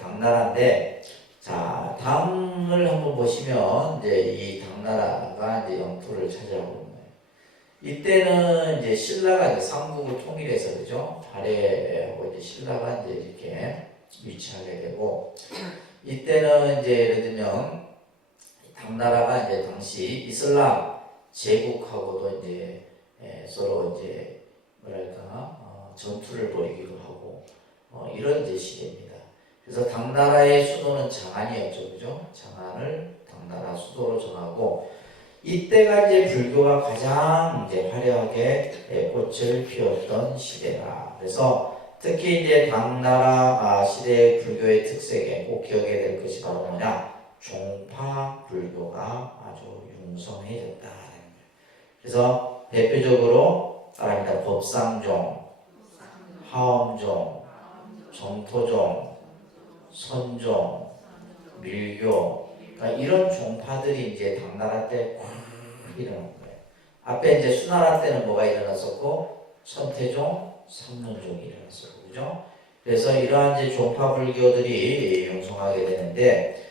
당나라인데, 자, 당을 한번 보시면 이제 이 당나라가 이제 영토를 차지하고 있는 거예요. 이때는 이제 신라가 이제 삼국을 통일해서 그죠? 발해하고 이제 신라가 이제 이렇게 위치하게 되고, 이때는 이제 예를 들면 당나라가 이제 당시 이슬람 제국하고도 이제 서로 이제 뭐랄까 전투를 벌이기도 하고 이런 이제 시대입니다. 그래서 당나라의 수도는 장안이었죠, 그죠? 장안을 당나라 수도로 정하고 이때가 이제 불교가 가장 이제 화려하게 꽃을 피웠던 시대다. 그래서 특히 이제 당나라 시대 불교의 특색에 꼭 기억해야 될 것이 바로 뭐냐? 종파 불교가 아주 융성해졌다. 그래서 대표적으로 따라합니다. 법상종, 하엄종, 정토종, 선종, 밀교, 그러니까 이런 종파들이 이제 당나라 때 확 일어난 거예요. 앞에 이제 수나라 때는 뭐가 일어났었고, 선태종, 삼론종이 일어났었고, 그죠? 그래서 이러한 이제 종파 불교들이 융성하게 되는데,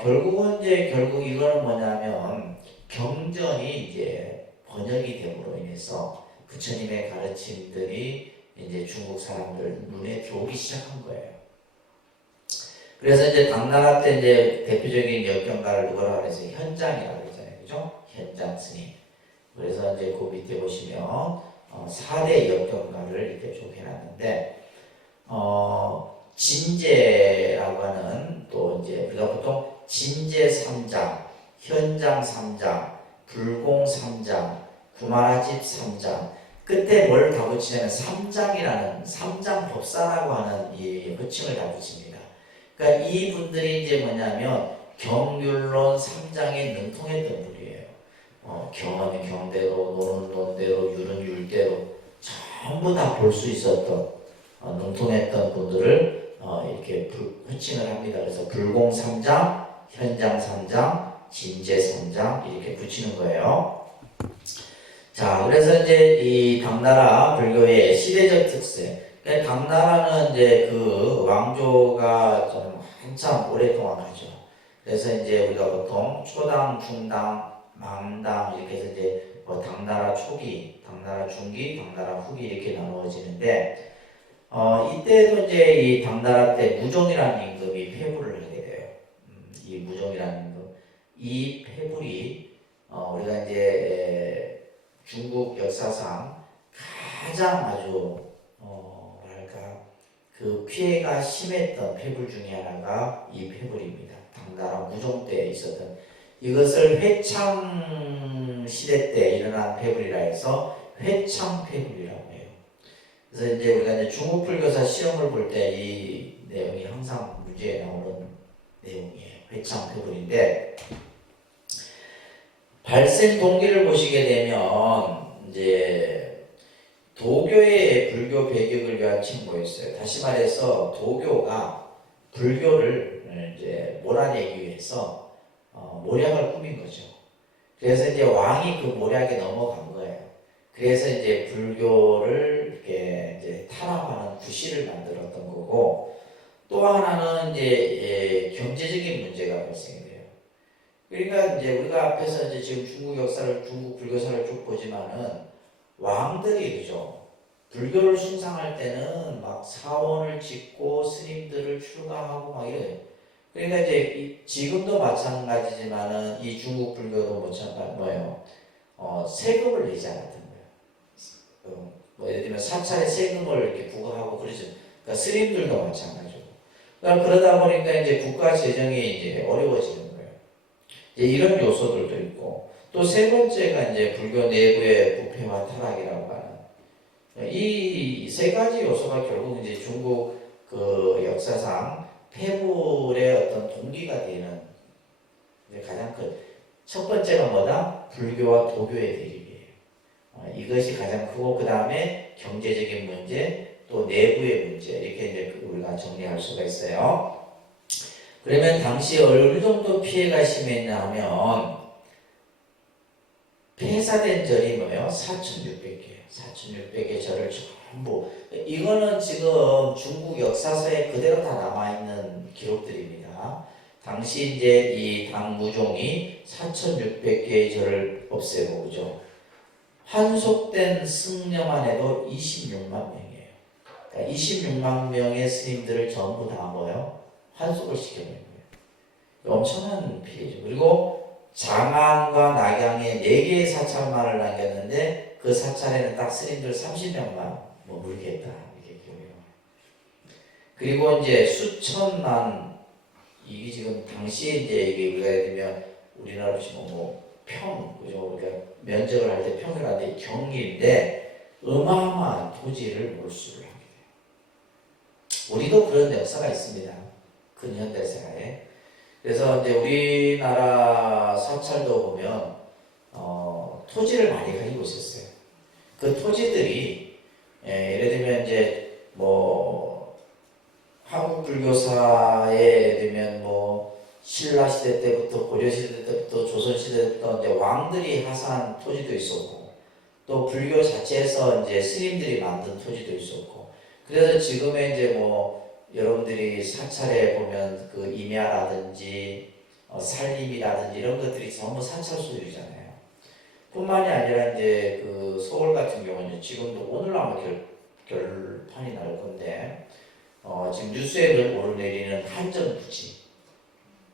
결국 이거는 뭐냐면 경전이 이제 번역이 됨으로 인해서 부처님의 가르침들이 이제 중국 사람들 눈에 들어오기 시작한 거예요. 그래서 이제 당나라 때 이제 대표적인 역경가를 누구라고 그래서 현장이라고 그러잖아요. 그죠? 현장 스님. 그래서 이제 그 밑에 보시면 4대 역경가를 이렇게 쭉 해놨는데, 진제라고 하는 또 이제 우리가 보통 진제 3장, 현장 3장, 불공 3장, 구마라집 3장, 끝에 뭘 다 붙이냐면 3장이라는 3장 법사라고 하는 이 호칭을 다 붙입니다. 그러니까 이 분들이 이제 뭐냐면 경율론 3장에 능통했던 분이에요. 경은 경대로, 노는 논대로, 율은 율대로 전부 다 볼 수 있었던 능통했던 분들을 이렇게 호칭을 합니다. 그래서 불공 3장, 현장 3장, 진제 3장 이렇게 붙이는 거예요. 자, 그래서 이제 이 당나라 불교의 시대적 특색. 당나라는 이제 그 왕조가 좀 한참 오랫동안 가죠. 그래서 이제 우리가 보통 초당, 중당, 망당 이렇게 해서 이제 뭐 당나라 초기, 당나라 중기, 당나라 후기 이렇게 나누어지는데, 이때도 이제 이 당나라 때 무종이라는 임금이 폐부를 하게 돼요. 이 무종이라는 임금, 이 폐불이 우리가 이제 중국 역사상 가장 아주 뭐랄까 그 피해가 심했던 폐불 중에 하나가 이 폐불입니다. 당나라 무종 때 있었던, 이것을 회창 시대 때 일어난 폐불이라 해서 회창 폐불이라고 해요. 그래서 이제 우리가 이제 중국 불교사 시험을 볼 때 이 내용이 항상 문제에 나오는 내용이에요. 회창 폐불인데, 발생 동기를 보시게 되면 이제 도교의 불교 배격을 위한 칭호였어요. 다시 말해서 도교가 불교를 이제 몰아내기 위해서 모략을 꾸민 거죠. 그래서 이제 왕이 그 모략에 넘어간 거예요. 그래서 이제 불교를 이렇게 이제 탄압하는 구실을 만들었던 거고, 또 하나는 이제 경제적인 문제가 발생돼요. 그러니까 이제 우리가 앞에서 이제 지금 중국 역사를, 중국 불교사를 쭉 보지만은 왕들이 그죠? 불교를 숭상할 때는 막 사원을 짓고 스님들을 출가하고 막 이래요. 그러니까 이제 지금도 마찬가지지만은 이 중국 불교도 뭐예요? 세금을 내지 않았던 거예요. 뭐 예를 들면 사찰에 세금을 이렇게 부과하고 그러죠. 그러니까 스님들도 마찬가지고. 그러니까 그러다 보니까 이제 국가 재정이 이제 어려워지는 거예요. 이제 이런 요소들도 있고, 또 세 번째가 이제 불교 내부의 부패와 타락이라고 하는 이 세 가지 요소가 결국 이제 중국 그 역사상 폐불의 어떤 동기가 되는 가장 큰 첫 번째가 뭐다? 불교와 도교의 대립이에요. 이것이 가장 크고, 그 다음에 경제적인 문제, 또 내부의 문제, 이렇게 이제 우리가 정리할 수가 있어요. 그러면 당시 어느 정도 피해가 심했냐 하면, 폐사된 절이 뭐예요? 4,600개. 4,600개 절을 전부. 이거는 지금 중국 역사서에 그대로 다 남아있는 기록들입니다. 당시 이제 이 당무종이 4,600개의 절을 없애고, 그죠? 환속된 승려만 해도 26만 명이에요. 그러니까 26만 명의 스님들을 전부 다 뭐예요? 환속을 시켜버린 거예요. 엄청난 피해죠. 그리고 장안과 낙양에 4개의 사찰만을 남겼는데, 그 사찰에는 딱 스님들 30명만 머물게 했다. 이렇게 기억해요. 그리고 이제 수천만, 이게 지금 당시에 이제 이게 우리가 예를 들면 우리나라로 치면 뭐 그죠? 우리가 면적을 할 때 평이라는데 경리인데 어마어마한 토지를 몰수를 하게 돼요. 우리도 그런 역사가 있습니다. 근현대사에. 그래서 이제 우리나라 사찰도 보면 토지를 많이 가지고 있었어요. 그 토지들이 예를 들면 이제 뭐 한국 불교사에 예를 들면 뭐 신라 시대 때부터 고려 시대 때부터 조선 시대 때부터 이제 왕들이 하사한 토지도 있었고 또 불교 자체에서 이제 스님들이 만든 토지도 있었고 그래서 지금의 이제 뭐 여러분들이 사찰에 보면 그 임야라든지 산림이라든지 이런 것들이 전부 사찰 소유잖아요. 뿐만이 아니라 이제 그 서울 같은 경우는 지금도 오늘 아마 결판이 날 건데 지금 뉴스에 오르내리는 한전부지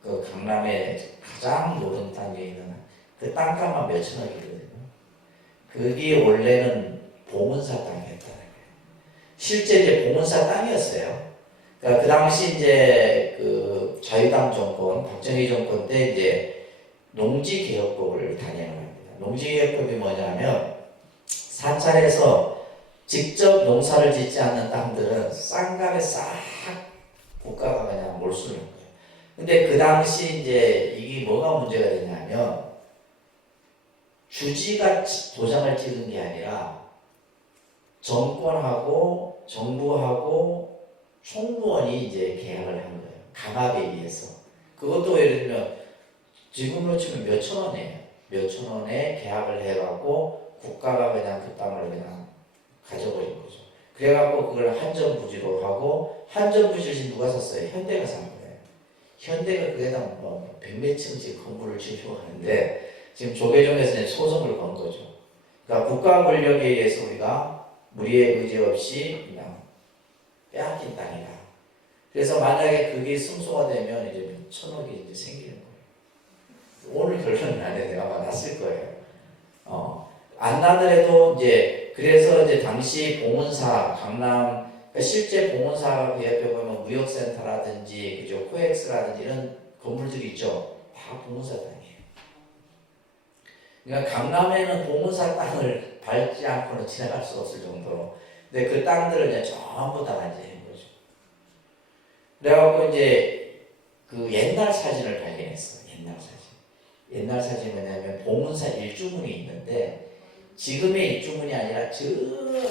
그 강남의 가장 높은 단계에 있는 그 땅값만 몇천억이거든요. 그게 원래는 봉은사 땅이었다는 거예요. 실제 이제 봉은사 땅이었어요. 그러니까 그 당시 이제 그 자유당 정권, 박정희 정권 때 이제 농지개혁법을 단행을 합니다. 농지개혁법이 뭐냐면 사찰에서 직접 농사를 짓지 않는 땅들은 싼 값에 싹 국가가 그냥 몰수를 한 거예요. 근데 그 당시 이제 이게 뭐가 문제가 되냐면 주지가 도장을 찍은 게 아니라 정권하고 정부하고 총무원이 이제 계약을 한 거예요. 강압에 의해서. 그것도 예를 들면 지금으로 치면 몇천 원이에요. 몇천 원에 계약을 해갖고 국가가 그냥 그 땅을 그냥 가져버린 거죠. 그래갖고 그걸 한전부지로 하고 한전부지를 누가 샀어요? 현대가 산 거예요. 현대가 그에다 뭐 백몇 층씩 건물을 지으려고 하는데 지금 조계종에서 소송을 건 거죠. 그러니까 국가 권력에 의해서 우리가 무리의 의지 없이 그냥 빼앗긴 땅이다. 그래서 만약에 그게 승소가 되면 이제 몇 천억이 이제 생기는 거예요. 오늘 결론은 안 해. 내가 아마 났을 거예요. 안 나더라도 이제 그래서 이제 당시 봉은사 강남 그러니까 실제 봉은사 그 옆에 보면 무역센터라든지 그죠 코엑스라든지 이런 건물들이 있죠. 다 봉은사 땅이에요. 그러니까 강남에는 봉은사 땅을 밟지 않고는 지나갈 수 없을 정도로. 근데 그 땅들을 이제 전부 다 간제한 거죠. 그래갖고 이제 그 옛날 사진을 발견했어. 옛날 사진. 옛날 사진이 뭐냐면 봉은사 일주문이 있는데 지금의 일주문이 아니라 저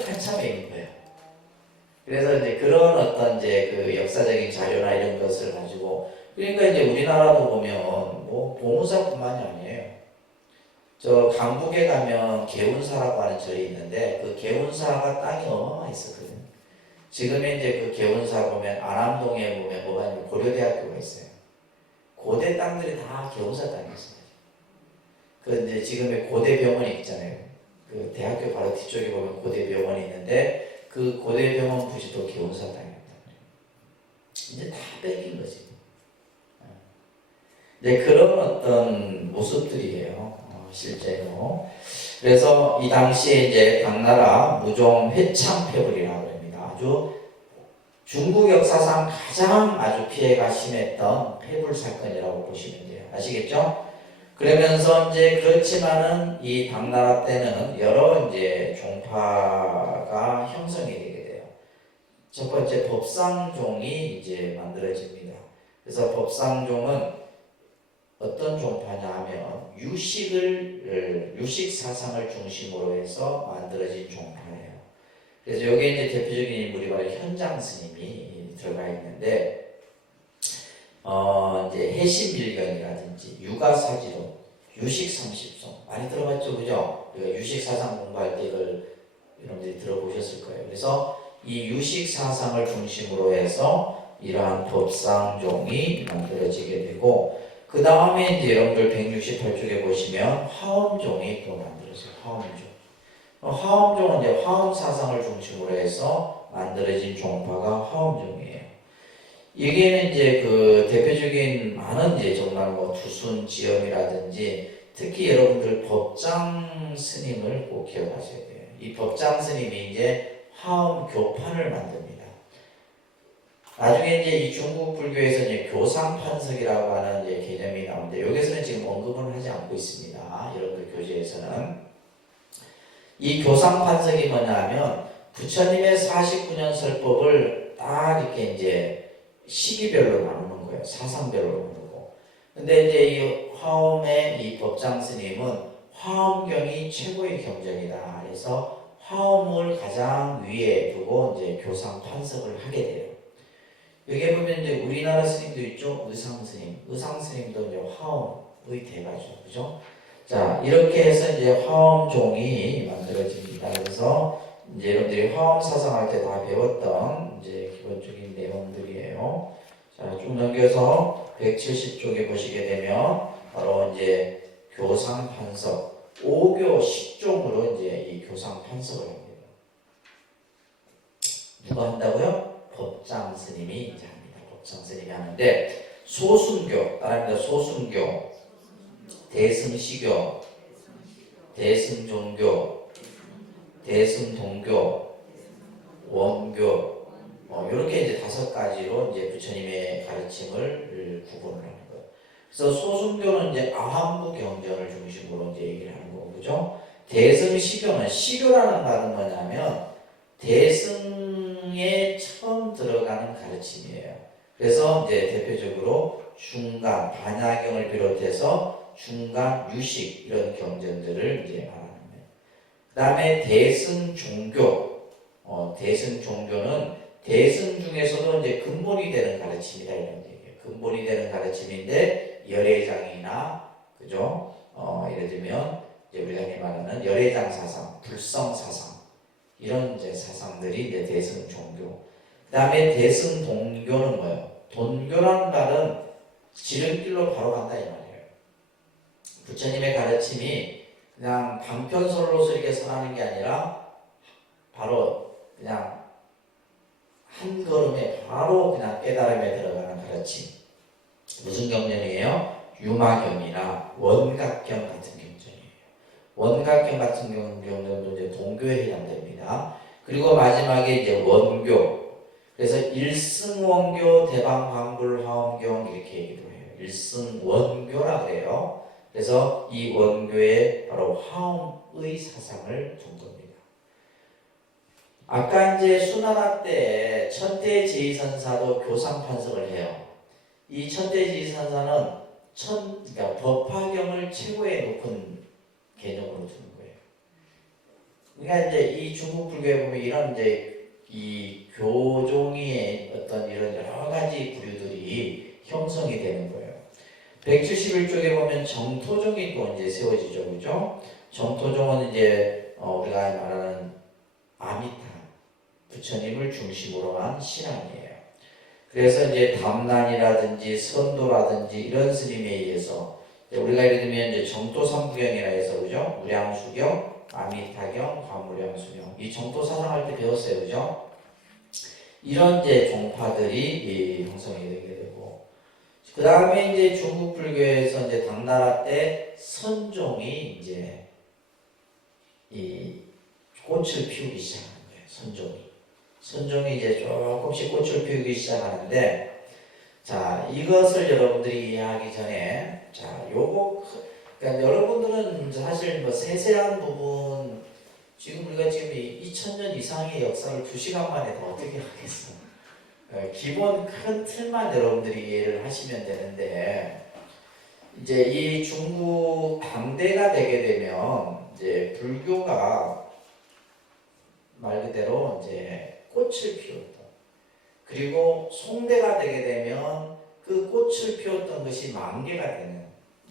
한참에 있는 거예요. 그래서 이제 그런 어떤 이제 그 역사적인 자료나 이런 것을 가지고 그러니까 이제 우리나라도 보면 뭐 봉은사뿐만이 아니에요. 저 강북에 가면 개운사라고 하는 절이 있는데 그 개운사가 땅이 어마어마했었거든요. 지금의 이제 그 개운사 보면 안암동에 보면 뭐가 있냐면 고려대학교가 있어요. 고대 땅들이 다 개운사 땅이었어요. 그 이제 지금의 고대병원이 있잖아요. 그 대학교 바로 뒤쪽에 보면 고대병원이 있는데 그 고대병원 부지도 개운사 땅이었다. 이제 다 뺏긴 거지. 이제 그런 어떤 모습들이에요. 실제로. 그래서 이 당시에 이제 당나라 무종 회창패불이라고 합니다. 아주 중국 역사상 가장 아주 피해가 심했던 패불 사건이라고 보시면 돼요. 아시겠죠? 그러면서 이제 그렇지만은 이 당나라 때는 여러 이제 종파가 형성이 되게 돼요. 첫 번째 법상종이 이제 만들어집니다. 그래서 법상종은 어떤 종파냐 하면 유식 사상을 중심으로 해서 만들어진 종파예요. 그래서 여기에 이제 대표적인 인물이 바로 현장 스님이 들어가 있는데 이제 해심일견이라든지 육아사지론, 유식30송 많이 들어봤죠, 그죠? 우리가 유식사상 공부할 때 이걸 여러분들이 들어보셨을 거예요. 그래서 이 유식사상을 중심으로 해서 이러한 법상종이 만들어지게 되고 그 다음에 이제 여러분들 168쪽에 보시면 화엄종이 또 만들어져요. 화엄종. 화엄종은 이제 화엄사상을 중심으로 해서 만들어진 종파가 화엄종이에요. 여기에는 이제 그 대표적인 많은 이제 정말 뭐 두순 지엄이라든지 특히 여러분들 법장 스님을 꼭 기억하셔야 돼요. 이 법장 스님이 이제 화엄 교판을 만듭니다. 나중에 이제 이 중국 불교에서 이제 교상판석이라고 하는 이제 개념이 나오는데 여기서는 지금 언급은 하지 않고 있습니다. 여러분들 교재에서는 이 교상판석이 뭐냐면 부처님의 49년 설법을 딱 이렇게 이제 시기별로 나누는 거예요. 사상별로 나누고. 근데 이제 이 화엄의 이 법장 스님은 화엄경이 최고의 경전이다. 그래서 화엄을 가장 위에 두고 이제 교상 판석을 하게 돼요. 여기에 보면 이제 우리나라 스님도 있죠. 의상 스님. 의상 스님도 이제 화엄의 대가죠. 그죠? 자, 이렇게 해서 이제 화엄종이 만들어집니다. 그래서 이제 여러분들이 화엄 사상할 때 다 배웠던 이제 기본적인 내용들이에요. 자, 쭉 넘겨서 170쪽에 보시게 되면 바로 이제 교상 판석 5교 10종으로 이제 이 교상 판석을 합니다. 누가 한다고요? 법장 스님이 이제 합니다. 법장 스님이 하는데 소순교 따라합니다. 소순교, 대승시교, 대승종교, 대승동교, 원교 이렇게 이제 5가지로 이제 부처님의 가르침을 구분을 하는 거예요. 그래서 소순교는 이제 아함부 경전을 중심으로 이제 얘기를 하는 거고, 그죠? 대승시교는 시교라는 말은 뭐냐면 대승에 처음 들어가는 가르침이에요. 그래서 이제 대표적으로 중간 반야경을 비롯해서 중간 유식 이런 경전들을 이제 말하는 거예요. 그 다음에 대승종교, 대승종교는 대승 중에서도 이제 근본이 되는 가르침이다 이런 얘기예요. 근본이 되는 가르침인데 열애장이나 그죠? 예를 들면 이제 우리가 흔히 말하는 열애장 사상, 불성 사상 이런 이제 사상들이 이제 대승 종교. 그 다음에 대승 동교는 뭐예요? 돈교라는 말은 지름길로 바로 간다 이 말이에요. 부처님의 가르침이 그냥 방편설로서 이렇게 선하는 게 아니라 바로 그냥 한 걸음에 바로 그냥 깨달음에 들어가는 가르침. 무슨 경전이에요? 유마경이나 원각경 같은 경전이에요. 원각경 같은 경전도 이제 동교에 해당됩니다. 그리고 마지막에 이제 원교. 그래서 일승원교, 대방광불, 화엄경 이렇게 얘기도 해요. 일승원교라 그래요. 그래서 이 원교에 바로 화엄의 사상을 둔 겁니다. 아까 이제 수나라 때 천태제의선사도 교상 판석을 해요. 이 천태제의선사는 그러니까 법화경을 최고에 높은 개념으로 두는 거예요. 그러니까 이제 이 중국 불교에 보면 이런 이제 이 교종의 어떤 이런 여러 가지 부류들이 형성이 되는 거예요. 171쪽에 보면 정토종이 또 이제 세워지죠, 그죠? 정토종은 이제 우리가 말하는 아미타 부처님을 중심으로 한 신앙이에요. 그래서 이제 담난이라든지 선도라든지 이런 스님에 의해서 우리가 예를 들면 이제 정토 삼부경이라 해서 그죠? 무량수경, 아미타경, 과무량수경 이 정토 사상할 때 배웠어요, 그죠? 이런 이제 종파들이 형성이 되게 되고, 그 다음에 이제 중국 불교에서 이제 당나라 때 선종이 이제 이 꽃을 피우기 시작하는 거예요. 선종이 이제 조금씩 꽃을 피우기 시작하는데, 자, 이것을 여러분들이 이해하기 전에, 자, 그러니까 여러분들은 사실 뭐 세세한 부분, 지금 우리가 지금 2000년 이상의 역사를 2시간 만에 더 어떻게 하겠어? 기본 큰 틀만 여러분들이 이해를 하시면 되는데, 이제 이 중국 당대가 되게 되면, 이제 불교가 말 그대로 이제 꽃을 피웠다. 그리고 송대가 되게 되면 그 꽃을 피웠던 것이 만개가 되는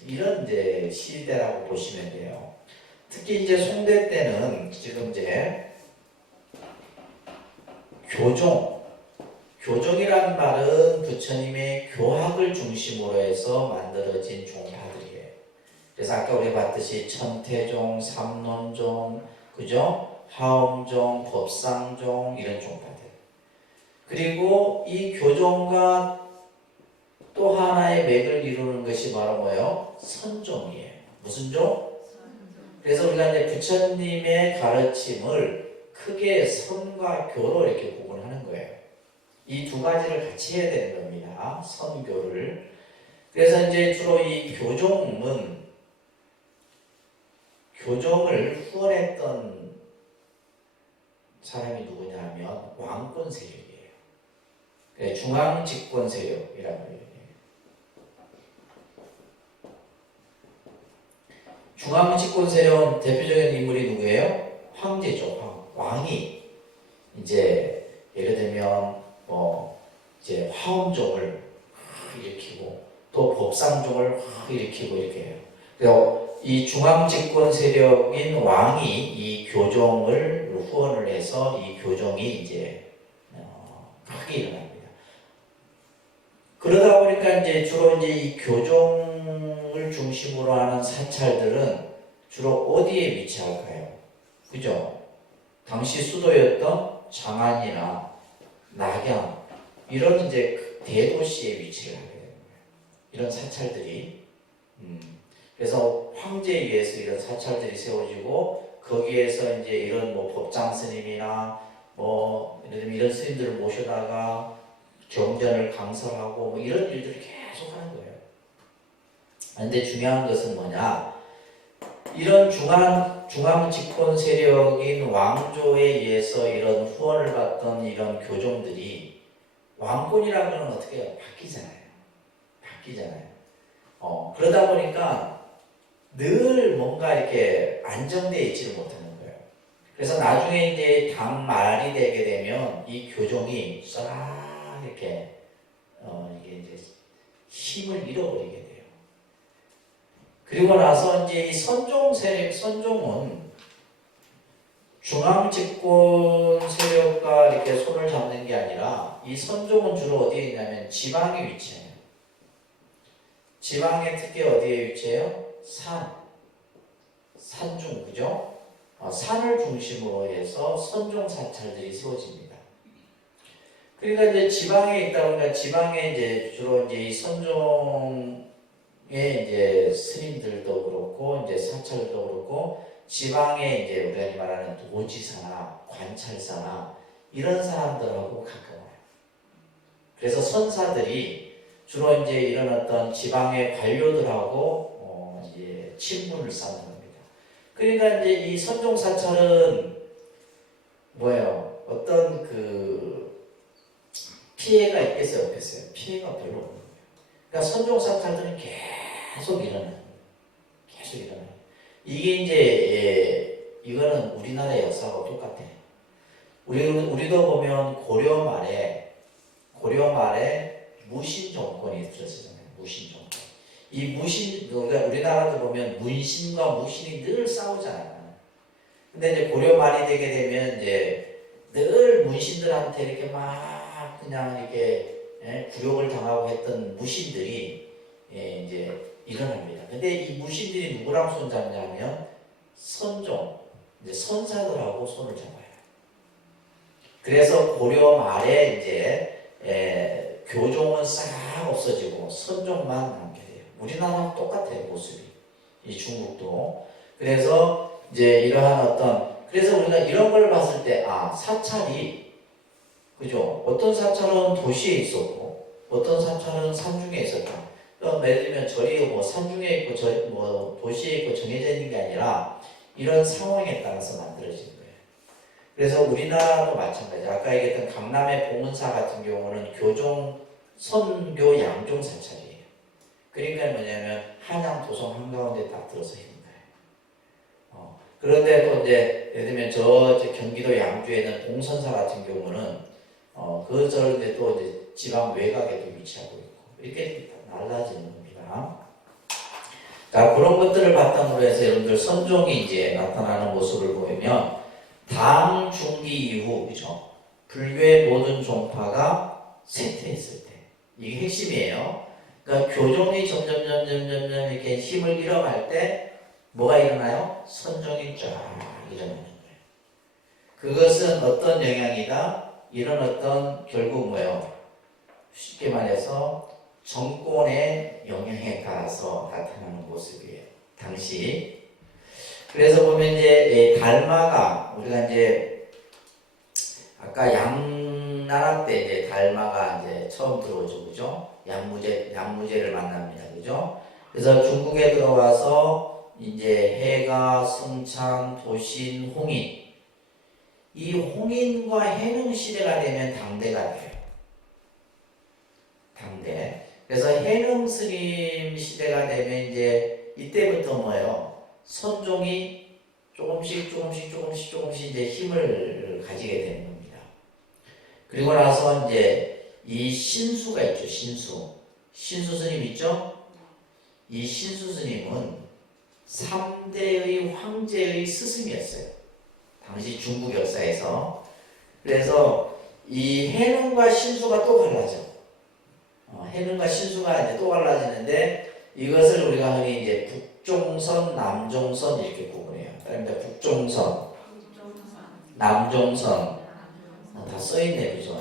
이런 이제 시대라고 보시면 돼요. 특히 이제 송대 때는 지금 이제 교종이라는 말은 부처님의 교학을 중심으로 해서 만들어진 종파들이에요. 그래서 아까 우리 봤듯이 천태종, 삼론종, 그죠? 화엄종, 법상종 이런 종파들. 그리고 이 교종과 또 하나의 맥을 이루는 것이 바로 뭐예요? 선종이에요. 무슨 종? 그래서 우리가 이제 부처님의 가르침을 크게 선과 교로 이렇게 구분하는 거예요. 이 두 가지를 같이 해야 되는 겁니다. 선교를. 그래서 이제 주로 이 교종을 후원했던 사람이 누구냐면 왕권 세력이에요. 중앙 집권 세력이라고 해요. 중앙 집권 세력은 대표적인 인물이 누구예요? 황제죠. 왕이 이제 예를 들면 이제 화엄종을 일으키고 또 법상종을 일으키고 이렇게 해요. 그래서 이 중앙 집권 세력인 왕이 이 교종을 후원을 해서 이 교종이 이제 크게 일어납니다. 그러다 보니까 이제 주로 이제 이 교종을 중심으로 하는 사찰들은 주로 어디에 위치할까요? 그죠? 당시 수도였던 장안이나 낙양 이런 이제 대도시에 위치를 하게 됩니다. 이런 사찰들이 그래서 황제에 의해서 이런 사찰들이 세워지고 거기에서 이제 이런 뭐 법장 스님이나 뭐 예를 들면 이런 스님들을 모셔다가 경전을 강설하고 뭐 이런 일들을 계속 하는 거예요. 그런데 중요한 것은 뭐냐? 이런 중앙 집권 세력인 왕조에 의해서 이런 후원을 받던 이런 교종들이 왕권이라는 건 어떻게 해요? 바뀌잖아요. 그러다 보니까 늘 뭔가 이렇게 안정되어 있지를 못하는 거예요. 그래서 나중에 이제 당 말이 되게 되면 이 교종이 싹 이렇게 이게 이제 힘을 잃어버리게 돼요. 그리고 나서 이제 이 선종은 중앙 집권 세력과 이렇게 손을 잡는 게 아니라 이 선종은 주로 어디에 있냐면 지방에 위치해요. 지방의 특히 어디에 위치해요? 산중, 그죠? 산을 중심으로 해서 선종 사찰들이 세워집니다. 그러니까 이제 지방에 있다 보니까 지방에 이제 주로 이제 이 선종의 이제 스님들도 그렇고 이제 사찰도 그렇고 지방에 이제 우리가 말하는 도지사나 관찰사나 이런 사람들하고 가까워요. 그래서 선사들이 주로 이제 이런 어떤 지방의 관료들하고 이제 친분을 쌓는 겁니다. 그러니까 이제 이 선종 사찰은 뭐예요? 어떤 그 피해가 있겠어요, 없겠어요? 피해가 별로 없는 거예요. 그러니까 선종 사찰들은 계속 일어나요. 이게 이제 이거는 우리나라의 역사하고 똑같아요. 우리도 보면 고려 말에 무신 정권이 있었잖아요. 무신 정권. 그러니까 우리나라도 보면 문신과 무신이 늘 싸우잖아요. 근데 이제 고려 말이 되게 되면 이제 늘 문신들한테 이렇게 막 그냥 이렇게 굴욕을 당하고 했던 무신들이 이제 일어납니다. 근데 이 무신들이 누구랑 손잡냐면 선종, 이제 선사들하고 손을 잡아요. 그래서 고려 말에 이제 교종은 싹 없어지고 선종만 남게 돼요. 우리나라랑 똑같아요, 모습이. 이 중국도. 그래서 이제 이러한 그래서 우리가 이런 걸 봤을 때, 사찰이, 그죠? 어떤 사찰은 도시에 있었고, 어떤 사찰은 산중에 있었다. 예를 들면 절이 뭐 산중에 있고, 뭐 도시에 있고 정해져 있는 게 아니라 이런 상황에 따라서 만들어진 거예요. 그래서 우리나라도 마찬가지. 아까 얘기했던 강남의 봉은사 같은 경우는 교종, 선교, 양종 사찰이에요. 그러니까 뭐냐면 한양, 도성 한가운데 딱 들어서 있는 거예요. 그런데 또 이제 예를 들면 저 경기도 양주에는 봉선사 같은 경우는 그저런데 또 이제 지방 외곽에도 위치하고 있고 이렇게 달라지는 겁니다. 자, 그런 것들을 바탕으로 해서 여러분들 선종이 이제 나타나는 모습을 보면 당 중기 이후, 그죠? 불교의 모든 종파가 쇠퇴했을 때 이게 핵심이에요. 그러니까 교종이 점점 이렇게 힘을 잃어갈 때 뭐가 일어나요? 선종이 쫙 일어나는 거예요. 그것은 어떤 영향이다? 이런 어떤 결국 뭐예요? 쉽게 말해서 정권의 영향에 따라서 나타나는 모습이에요. 당시. 그래서 보면 이제 달마가 우리가 이제 아까 당나라 때 이제 달마가 이제 처음 들어오죠, 그죠? 양무제를 만납니다, 그죠? 그래서 중국에 들어와서 이제 해가, 승창, 도신, 홍인, 이 홍인과 해능 시대가 되면 당대가 돼요. 당대. 그래서 해능 스님 시대가 되면 이제 이때부터 뭐예요? 선종이 조금씩 이제 힘을 가지게 되는 겁니다. 그리고 나서 이제 이 신수가 있죠, 신수 스님 있죠? 이 신수 스님은 3대의 황제의 스승이었어요. 당시 중국 역사에서. 그래서 이 해능과 신수가 또 갈라져. 해능과 신수가 이제 또 갈라지는데 이것을 우리가 흔히 이제 북종선, 남종선 이렇게 구분해요. 그러니까 북종선, 남종선 다 써있네, 그죠?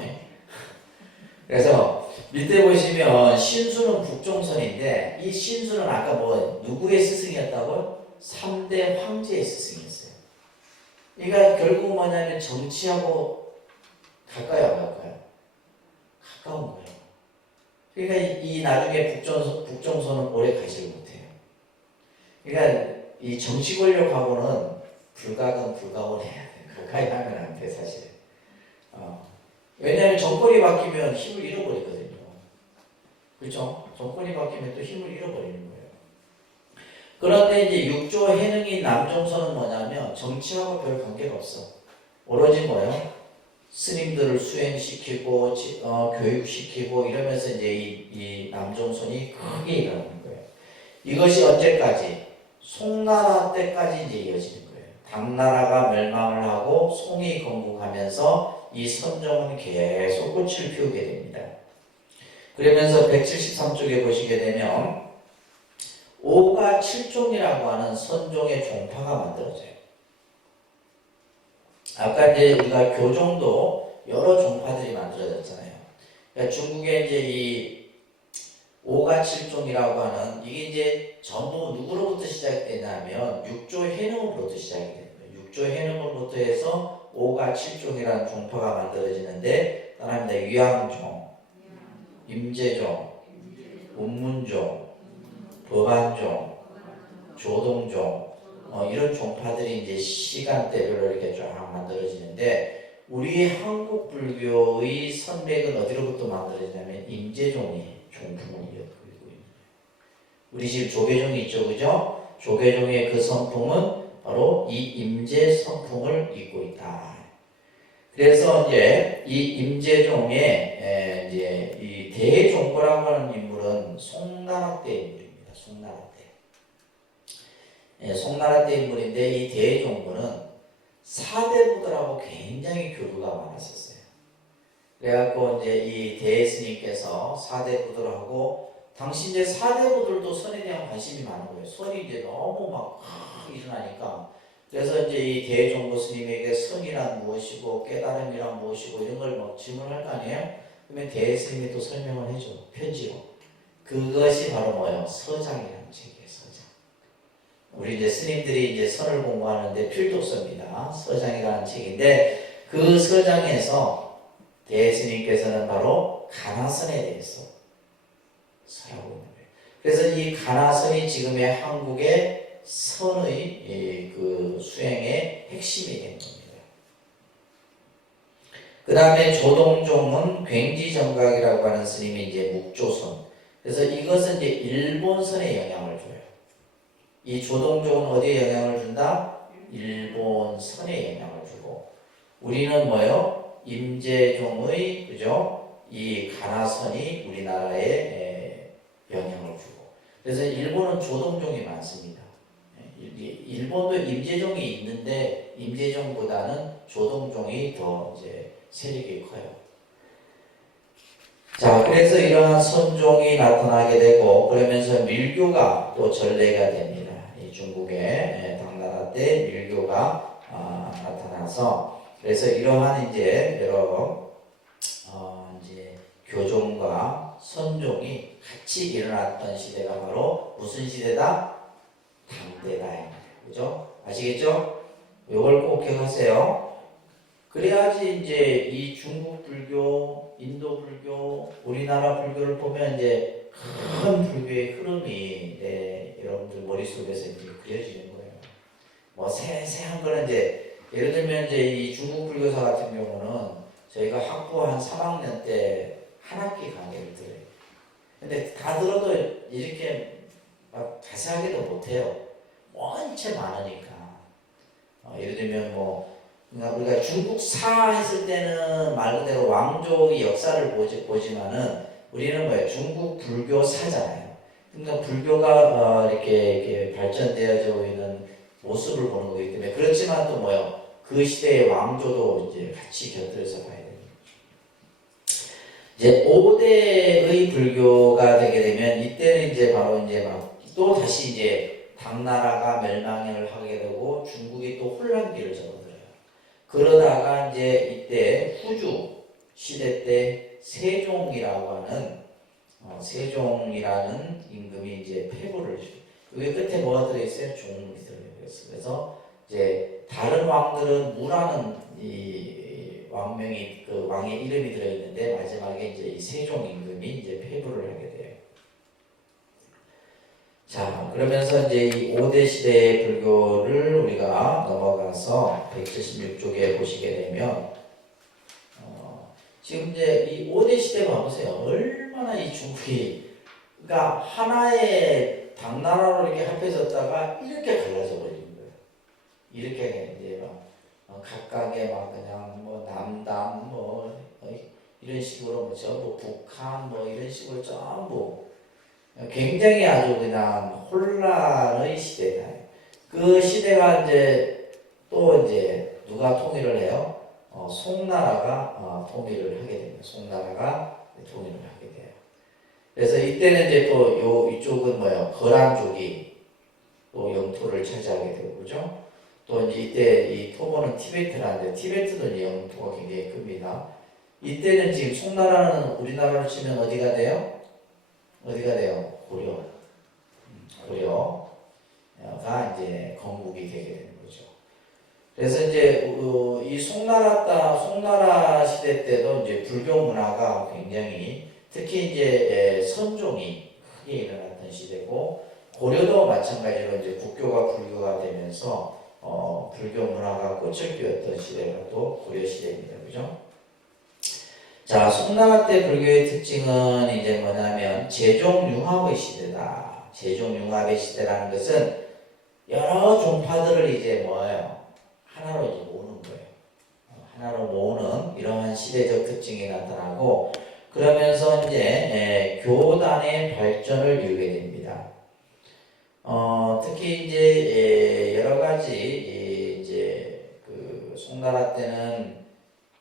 그래서 밑에 보시면 신수는 북종선인데 이 신수는 아까 뭐 누구의 스승이었다고요? 3대 황제의 스승이었어요. 그러니까 결국 뭐냐면 정치하고 가까워요. 가까운 거예요. 그러니까 이 나중에 북종선은 오래 가지를 못해요. 그러니까 이 정치 권력하고는 불가원 해야 돼. 가까이 하면 안 돼, 사실. 왜냐하면 정권이 바뀌면 힘을 잃어버리거든요. 그렇죠? 정권이 바뀌면 또 힘을 잃어버리는 거예요. 그런데 이제 육조 해능인 남종선은 뭐냐면 정치하고 별 관계가 없어. 오로지 뭐예요? 스님들을 수행시키고 교육시키고 이러면서 이제 이 남종선이 크게 일어나는 거예요. 이것이 언제까지? 송나라 때까지 이제 이어지는 거예요. 당나라가 멸망을 하고 송이 건국하면서 이 선종은 계속 꽃을 피우게 됩니다. 그러면서 173쪽에 보시게 되면 오가 7종이라고 하는 선종의 종파가 만들어져요. 아까 이제 우리가 교종도 여러 종파들이 만들어졌잖아요. 그러니까 중국에 이제 이 오가 7종이라고 하는 이게 이제 전부 누구로부터 시작되냐면 육조 해능으로부터 시작이 됩니다. 육조 해능으로부터 해서 오가 7종이라는 종파가 만들어지는데 따라합니다. 위암종, 임제종, 운문종, 법안종, 조동종 이런 종파들이 이제 시간대별로 이렇게 쫙 만들어지는데 우리 한국 불교의 선맥은 어디로부터 만들어지냐면 임제종이 종품을 이어가고 있는 거예요. 우리 집 조계종이 있죠, 그죠? 조계종의 그 선풍은 바로 이 임제 선풍을 잇고 있다. 그래서 이제 이 임제종의 이제 이 대종고라고 하는 인물은 송나라 때 인물입니다. 송나라 때 인물인데 이 대종고는 사대부들하고 굉장히 교류가 많았었어요. 그래갖고 이제 이 대스님께서 사대부들하고 당시 이제 사대부들도 선에 대한 관심이 많은 거예요. 선이 이제 너무 막 일어나니까. 그래서 이제 이 대종고 스님에게 선이란 무엇이고 깨달음이란 무엇이고 이런 걸 막 질문할 거 아니에요? 그러면 대스님이 또 설명을 해줘. 편지로. 그것이 바로 뭐예요? 서장이라는 책이에요. 서장. 우리 이제 스님들이 이제 선을 공부하는데 필독서입니다. 서장이라는 책인데 그 서장에서 대스님께서는 바로 가나선에 대해서 설하고 있는 거예요. 그래서 이 가나선이 지금의 한국의 선의 그 수행의 핵심이 된 겁니다. 그 다음에 조동종은 굉지정각이라고 하는 스님이 이제 묵조선. 그래서 이것은 이제 일본선에 영향을 줘요. 이 조동종은 어디에 영향을 준다? 일본선에 영향을 주고 우리는 뭐예요? 임제종의 그죠? 이 가나선이 우리나라에 영향을 주고 그래서 일본은 조동종이 많습니다. 일본도 임제종이 있는데 임제종보다는 조동종이 더 이제 세력이 커요. 자, 그래서 이러한 선종이 나타나게 되고 그러면서 밀교가 또 전래가 됩니다. 이 중국의 당나라 때 밀교가 나타나서 그래서 이러한 이제 여러 이제 교종과 선종이 같이 일어났던 시대가 바로 무슨 시대다? 당대다. 그죠? 아시겠죠? 요걸 꼭 기억하세요. 그래야지 이제 이 중국 불교, 인도 불교, 우리나라 불교를 보면 이제 큰 불교의 흐름이 여러분들 머릿속에서 이제 그려지는 거예요. 뭐 세세한 거는 이제 예를 들면 이제 이 중국 불교사 같은 경우는 저희가 학부 한 3학년 때 한 학기 강의를 들어요. 근데 다 들어도 이렇게 막 자세하게도 못해요. 원체 많으니까. 예를 들면 뭐 그러니까 우리가 중국사 했을 때는 말 그대로 왕족의 역사를 보지만은 우리는 뭐예요? 중국 불교사잖아요. 그러니까 불교가 이렇게 발전되어져 있는 모습을 보는 거기 때문에 그렇지만 또 뭐요? 그 시대의 왕조도 이제 같이 곁들여서 봐야 됩니다. 이제 5대의 불교가 되게 되면 이때는 이제 바로 이제 막 또 다시 이제 당나라가 멸망을 하게 되고 중국이 또 혼란기를 접어들어요. 그러다가 이제 이때 후주 시대 때 세종이라는 임금이 이제 패부를 해요. 여기 끝에 뭐가 들어있어요? 종이 들어있어요. 그래서 이제 다른 왕들은 무라는 이 왕명이 그 왕의 이름이 들어있는데 마지막에 이제 이 세종 임금이 이제 패부를 하게 돼요. 자, 그러면서 이제 이 5대 시대의 불교를 우리가 넘어가서 176쪽에 보시게 되면 지금 이제 이 5대 시대 봐보세요. 얼마나 이 중국이 그러니까 하나의 당나라로 이렇게 합해졌다가 이렇게 갈라져 버리는 거예요. 이렇게 이제 막 각각의 막 그냥 뭐 남당 뭐 이런 식으로 뭐 전부 북한 뭐 이런 식으로 전부 굉장히 아주 그냥 혼란의 시대다. 그 시대가 이제 또 이제 누가 통일을 해요? 송나라가 통일을 하게 됩니다. 송나라가 통일을 하게 돼요. 그래서 이때는 이제 또 이쪽은 뭐예요? 거란족이 또 영토를 차지하게 되고, 그죠? 또 이제 이때 이 토고는 티베트라는데, 티베트도 이제 영토가 굉장히 큽니다. 이때는 지금 송나라는 우리나라로 치면 어디가 돼요? 어디가 돼요? 고려가 이제 건국이 되게 되는 거죠. 그래서 이제 이 송나라 시대 때도 이제 불교 문화가 굉장히 특히 이제 선종이 크게 일어났던 시대고 고려도 마찬가지로 이제 국교가 불교가 되면서 불교 문화가 꽃을 피웠던 시대가 또 고려 시대입니다. 그죠? 자, 송나라 때 불교의 특징은 이제 뭐냐면 제종융합의 시대다. 제종융합의 시대라는 것은 여러 종파들을 이제 뭐예요? 하나로 이제 모으는 거예요. 하나로 모으는 이러한 시대적 특징이 나타나고 그러면서 이제 교단의 발전을 이루게 됩니다. 특히 이제 여러 가지 이제 그 송나라 때는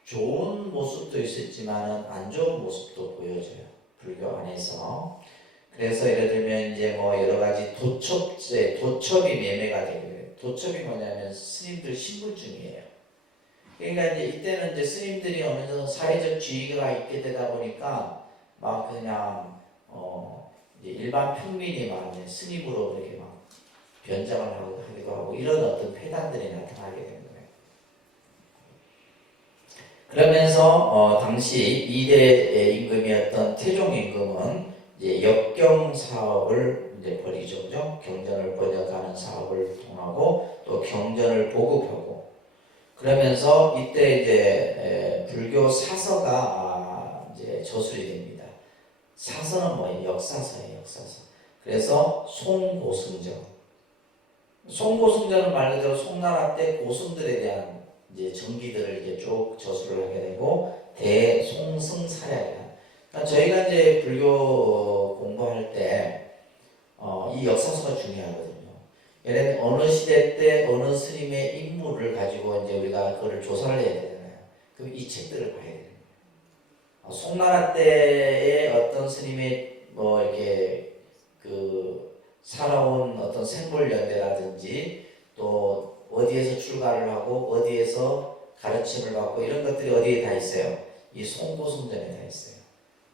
좋은 모습도 있었지만 안 좋은 모습도 보여져요. 불교 안에서. 그래서 예를 들면 이제 뭐 여러 가지 도첩이 매매가 되게 돼요. 도첩이 뭐냐면 스님들 신분증이에요. 그러니까 이제 이때는 이제 스님들이 어느 정도 사회적 지위가 있게 되다 보니까 막 그냥 이제 일반 평민이 막 스님으로 이렇게 막 변장을 하기도 하고 이런 어떤 폐단들이 나타나게 됩니다. 그러면서 당시 2대 임금이었던 태종 임금은 이제 역경 사업을 이제 벌이죠, 그죠? 경전을 번역하는 사업을 통하고 또 경전을 보급하고 그러면서 이때 이제 불교 사서가 이제 저술이 됩니다. 사서는 뭐예요? 역사서예요, 역사서. 그래서 송고승전은 말 그대로 송나라 때 고승들에 대한 이제 전기들을 이제 쭉 저술을 하게 되고 대송승사략이다. 그러니까 저희가 이제 불교 공부할 때 이 역사서가 중요하거든요. 예를 들면 어느 시대 때 어느 스님의 인물을 가지고 이제 우리가 그거를 조사를 해야 되잖아요. 그럼 이 책들을 봐야 돼요. 송나라 때의 어떤 스님의 뭐 이렇게 그 살아온 어떤 생물연대라든지 또 어디에서 출가를 하고 어디에서 가르침을 받고 이런 것들이 어디에 다 있어요? 이 송고승전에 다 있어요.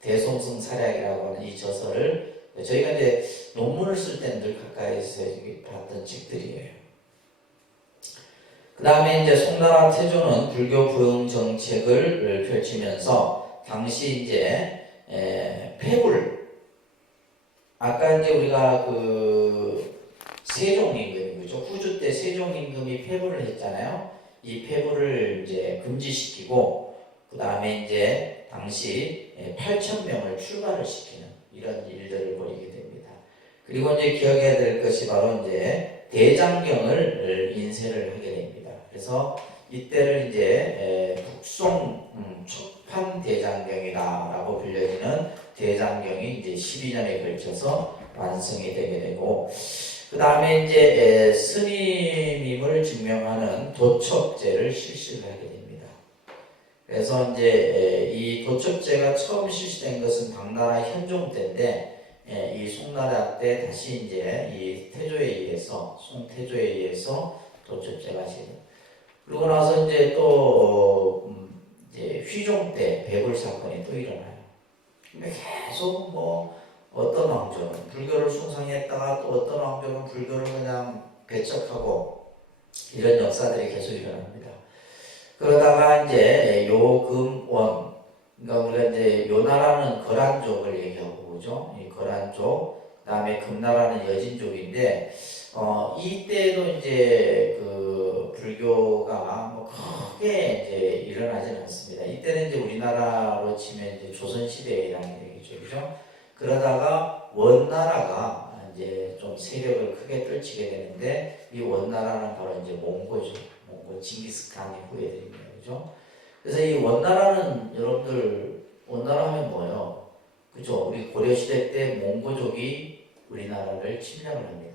대송승사략이라고 하는 이 저서를 저희가 이제 논문을 쓸 때는 늘 가까이서 봤던 책들이에요. 그 다음에 이제 송나라 태조는 불교 부흥 정책을 펼치면서 당시 이제 폐불, 아까 이제 우리가 그 세종임금이죠. 후주 때 세종임금이 폐불을 했잖아요. 이 폐불을 이제 금지시키고 그 다음에 이제 당시 8,000명을 출가를 시키는 이런 일들을 벌이게 됩니다. 그리고 이제 기억해야 될 것이 바로 이제 대장경을 인쇄를 하게 됩니다. 그래서 이때를 이제 북송 촉판 대장경이다라고 불려지는 대장경이 이제 12년에 걸쳐서 완성이 되게 되고, 그 다음에 이제 스님임을 증명하는 도척제를 실시를 하게 됩니다. 그래서 이제 이 도척제가 처음 실시된 것은 당나라 현종 때인데, 이 송나라 때 다시 이제 이 태조에 의해서 송태조에 의해서 도척제가 시작. 그러고 나서 이제 또 이제 휘종 때 배불 사건이 또 일어나요. 근데 계속 뭐 어떤 왕조는 불교를 숭상했다가 또 어떤 왕조는 불교를 그냥 배척하고 이런 역사들이 계속 일어납니다. 그러다가 이제 요금원, 그러니까 우리가 이제 요나라는 거란족을 얘기하고 그죠? 이 거란족, 그다음에 금나라는 여진족인데 이때도 이제 그 불교가 뭐 크게 이제 일어나지는 않습니다. 이때는 이제 우리나라로 치면 이제 조선 시대에 일어나는 얘기죠, 그죠? 그러다가 원나라가 이제 좀 세력을 크게 떨치게 되는데 이 원나라는 바로 이제 몽고죠. 몽고 징기스칸의 후예들입니다, 그죠? 그래서 이 원나라는 여러분들 원나라 하면 뭐예요? 그죠? 우리 고려시대 때 몽고족이 우리나라를 침략을 합니다,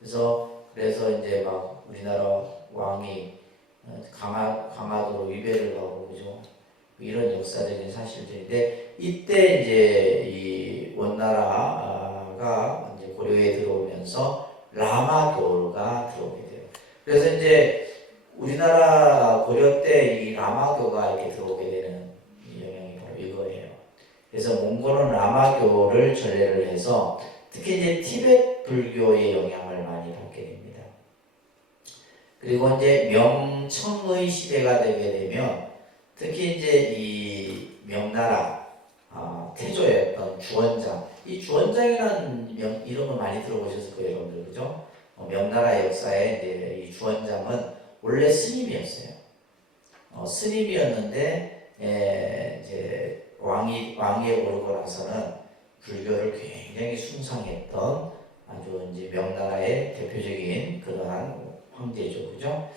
그죠? 그래서 이제 막 우리나라 왕이 강화도로 위배를 하고 그죠? 이런 역사적인 사실들인데 이때 이제 이 원나라가 이제 고려에 들어오면서 라마교가 들어오게 돼요. 그래서 이제 우리나라 고려 때 이 라마교가 이렇게 들어오게 되는 영향이 바로 이거예요. 그래서 몽골은 라마교를 전례를 해서 특히 이제 티베트 불교의 영향을 많이 받게 됩니다. 그리고 이제 명청의 시대가 되게 되면 특히 이제 이 명나라 태조였던 주원장, 이 주원장이라는 이름을 많이 들어보셨을 거예요, 여러분들, 그죠? 명나라 역사에 이제 이 주원장은 원래 스님이었어요. 스님이었는데 이제 왕위에 오르고 나서는 불교를 굉장히 숭상했던 아주 이제 명나라의 대표적인 그러한 황제죠, 그죠?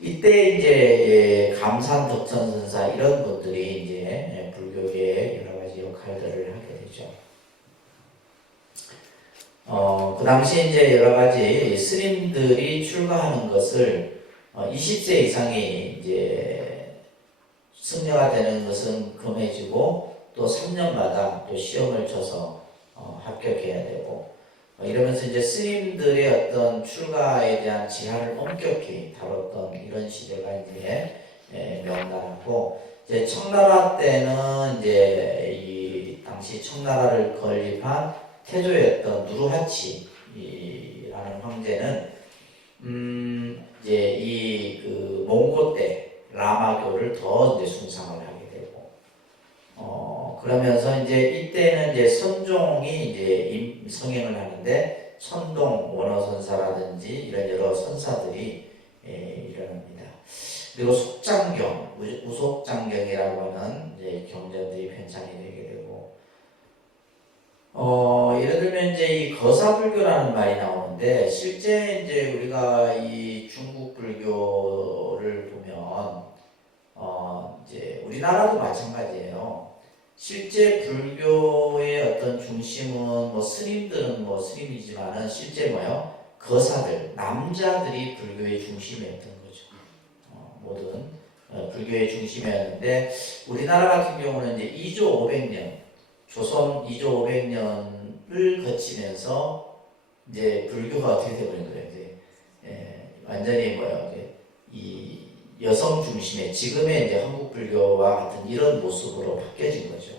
이때 이제 감산 덕천선사 이런 분들이 이제 불교계의 여러 가지 역할들을 하게 되죠. 그 당시 이제 여러 가지 스님들이 출가하는 것을 20세 이상이 이제 승려가 되는 것은 금해지고 또 3년마다 또 시험을 쳐서 합격해야 되고 이러면서 이제 스님들의 어떤 출가에 대한 지하를 엄격히 다뤘던 이런 시대가 이제 명나라고, 이제 청나라 때는 이제 이 당시 청나라를 건립한 태조였던 누르하치라는 황제는 이제 이 그 몽고 때 라마교를 더 이제 숭상을 하게 되고, 그러면서 이제 이때는 이제 선종이 이제 성행을 하는데 선동 원어선사라든지 이런 여러 선사들이 일어납니다. 그리고 속장경, 우속장경이라고 하는 이제 경전들이 편찬이 되게 되고, 예를 들면 이제 이 거사불교라는 말이 나오는데 실제 이제 우리가 이 중국 불교를 보면 이제 우리나라도 마찬가지예요. 실제 불교의 어떤 중심은 뭐 스님들은 뭐 스님이지만은 실제 뭐요? 거사들, 남자들이 불교의 중심이었던 거죠. 모든 불교의 중심이었는데 우리나라 같은 경우는 이제 2조 500년, 조선 2조 500년을 거치면서 이제 불교가 어떻게 되버린 거예요? 이제 완전히 뭐요? 이 여성 중심의 지금의 이제 한국 불교와 같은 이런 모습으로 바뀌어진 거죠.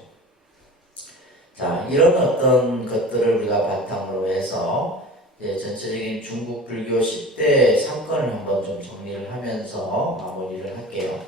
자, 이런 어떤 것들을 우리가 바탕으로 해서 이제 전체적인 중국 불교 10대 사건을 한번 좀 정리를 하면서 마무리를 할게요.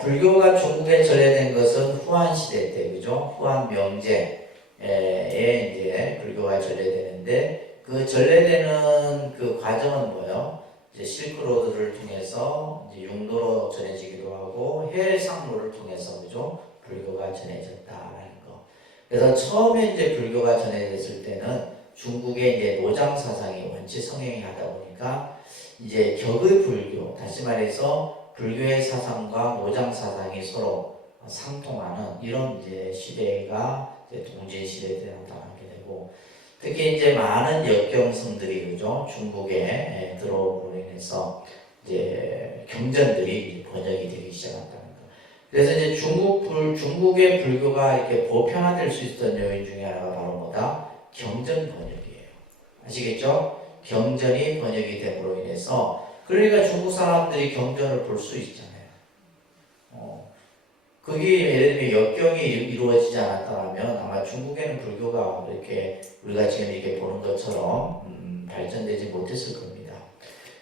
불교가 중국에 전래된 것은 후한 시대 때, 그죠? 후한 명제에 이제 불교가 전래되는데, 그 전래되는 그 과정은 뭐예요? 이제 실크로드를 통해서 이제 용도로 전해지기도 하고, 해상로를 통해서, 그죠? 불교가 전해졌다라는 거. 그래서 처음에 이제 불교가 전해졌을 때는 중국의 이제 노장 사상이 원체 성행하다 보니까 이제 격의 불교, 다시 말해서 불교의 사상과 노장 사상이 서로 상통하는 이런 이제 시대가 이제 동진 시대에 나타나게 되고, 특히 이제 많은 역경성들이 그죠 중국에 들어옴으로 인해서 이제 경전들이 번역이 되기 시작한다는 거. 그래서 이제 중국의 불교가 이렇게 보편화될 수 있었던 요인 중에 하나가 바로 뭐다? 경전 번역이에요. 아시겠죠? 경전이 번역이 됨으로 인해서, 그러니까 중국 사람들이 경전을 볼 수 있잖아요. 그게 예를 들면 역경이 이루어지지 않았다면 아마 중국에는 불교가 이렇게 우리가 지금 이렇게 보는 것처럼 발전되지 못했을 겁니다.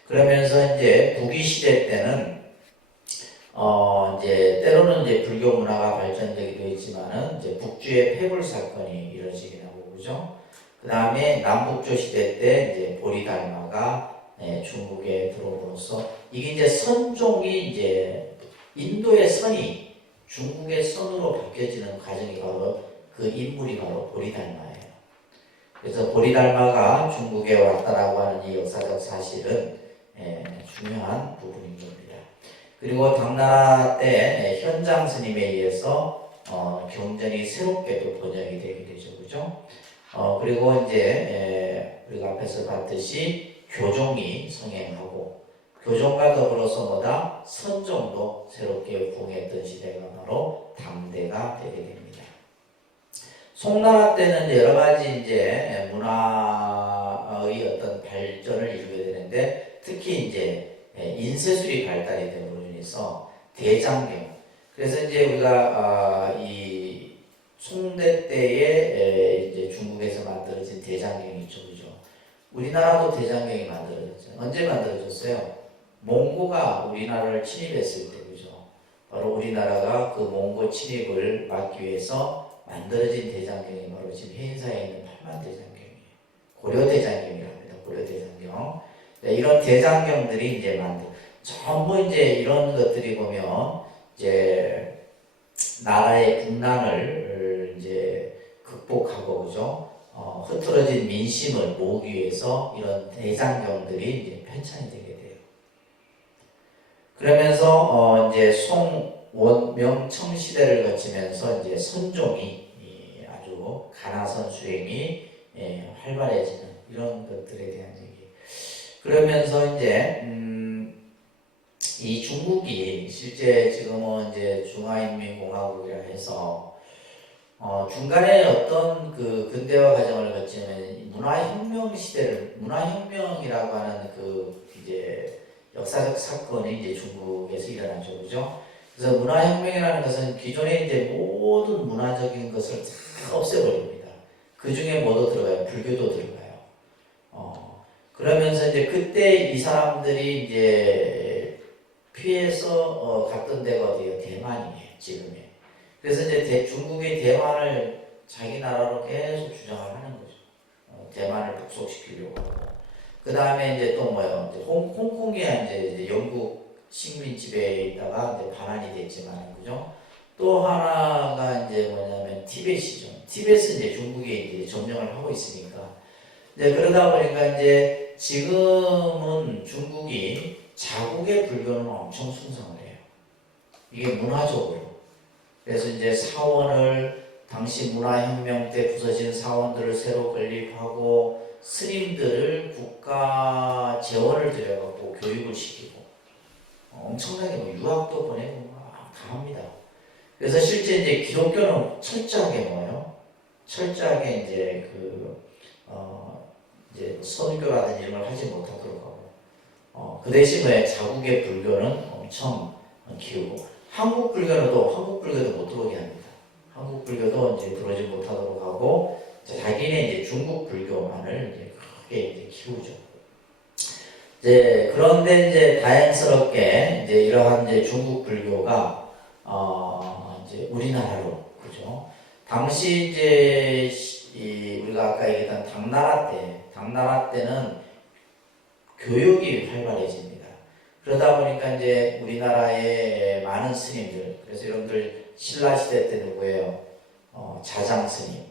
그러면서 이제 북위 시대 때는 이제 때로는 이제 불교 문화가 발전되기도 했지만은 이제 북주의 폐불 사건이 이루어지긴 하고, 그죠? 그 다음에 남북조 시대 때 이제 보리달마가 중국에 들어옴으로써 이게 이제 선종이 이제 인도의 선이 중국의 선으로 바뀌어지는 과정이 바로 그 인물이 바로 보리달마예요. 그래서 보리달마가 중국에 왔다라고 하는 이 역사적 사실은 중요한 부분인 겁니다. 그리고 당나라 때 현장 스님에 의해서 경전이 새롭게 또 번역이 되게 되죠, 그죠? 그리고 이제 우리가 앞에서 봤듯이 교종이 성행하고, 교종과 더불어서 뭐다? 선종도 새롭게 부흥했던 시대가 바로 당대가 되게 됩니다. 송나라 때는 여러 가지 이제 문화의 어떤 발전을 이루게 되는데, 특히 이제 인쇄술이 발달이 됨으로 인해서 대장경. 그래서 이제 우리가 이 송대 때에 이제 중국에서 만들어진 대장경이 있죠, 그죠? 우리나라도 대장경이 만들어졌죠. 언제 만들어졌어요? 몽고가 우리나라를 침입했을 때, 그죠? 바로 우리나라가 그 몽고 침입을 막기 위해서 만들어진 대장경이 바로 지금 해인사에 있는 8만 대장경이에요. 고려대장경이라고 합니다. 고려대장경. 네, 이런 대장경들이 이제 전부 이제 이런 것들이 보면 이제 나라의 분난을 이제 극복하고, 그죠? 흐트러진 민심을 모으기 위해서 이런 대장경들이 이제 편찬이 되게 돼요. 그러면서 이제 송원명청 시대를 거치면서 이제 선종이 아주 가나선 수행이 활발해지는 이런 것들에 대한 얘기. 그러면서 이제 이 중국이 실제 지금은 이제 중화인민공화국이라 해서 중간에 어떤 그 근대화 과정을 거치면 문화혁명 시대를, 문화혁명이라고 하는 그 이제 역사적 사건이 이제 중국에서 일어나죠, 그죠? 그래서 문화혁명이라는 것은 기존에 이제 모든 문화적인 것을 다 없애버립니다. 그 중에 뭐도 들어가요? 불교도 들어가요. 그러면서 이제 그때 이 사람들이 이제 피해서 갔던 데가 어디예요? 대만이에요, 지금의. 그래서 이제 중국의 대만을 자기 나라로 계속 주장을 하는 거죠. 대만을 복속시키려고 하고. 그 다음에 이제 또 뭐예요? 이제 홍콩이 이제 영국 식민 지배에 있다가 이제 반환이 됐지만, 그죠? 또 하나가 이제 뭐냐면 티벳이죠. 티벳은 이제 중국에 이제 점령을 하고 있으니까. 이제 그러다 보니까 이제 지금은 중국이 자국의 불교는 엄청 숭상을 해요. 이게 문화적으로. 그래서 이제 사원을 당시 문화혁명 때 부서진 사원들을 새로 건립하고 스님들을 국가 재원을 들여갖고 교육을 시키고 엄청나게 뭐 유학도 보내고 다 합니다. 그래서 실제 이제 기독교는 철저하게 뭐예요? 철저하게 이제 이제 선교라든지 이런 걸 하지 못하도록 하고 그 대신에 자국의 불교는 엄청 키우고 한국 불교도 못 들어오게 합니다. 한국 불교도 이제 들어오지 못하도록 하고 자기네 이제 중국 불교만을 이제 크게 이제 키우죠. 이제 그런데 이제 다행스럽게 이제 이러한 이제 중국 불교가 이제 우리나라로 그죠. 당시 이제 우리가 아까 얘기했던 당나라 때는 교육이 활발해집니다. 그러다 보니까 이제 우리나라의 많은 스님들, 그래서 여러분들 신라 시대 때 누구예요? 자장 스님,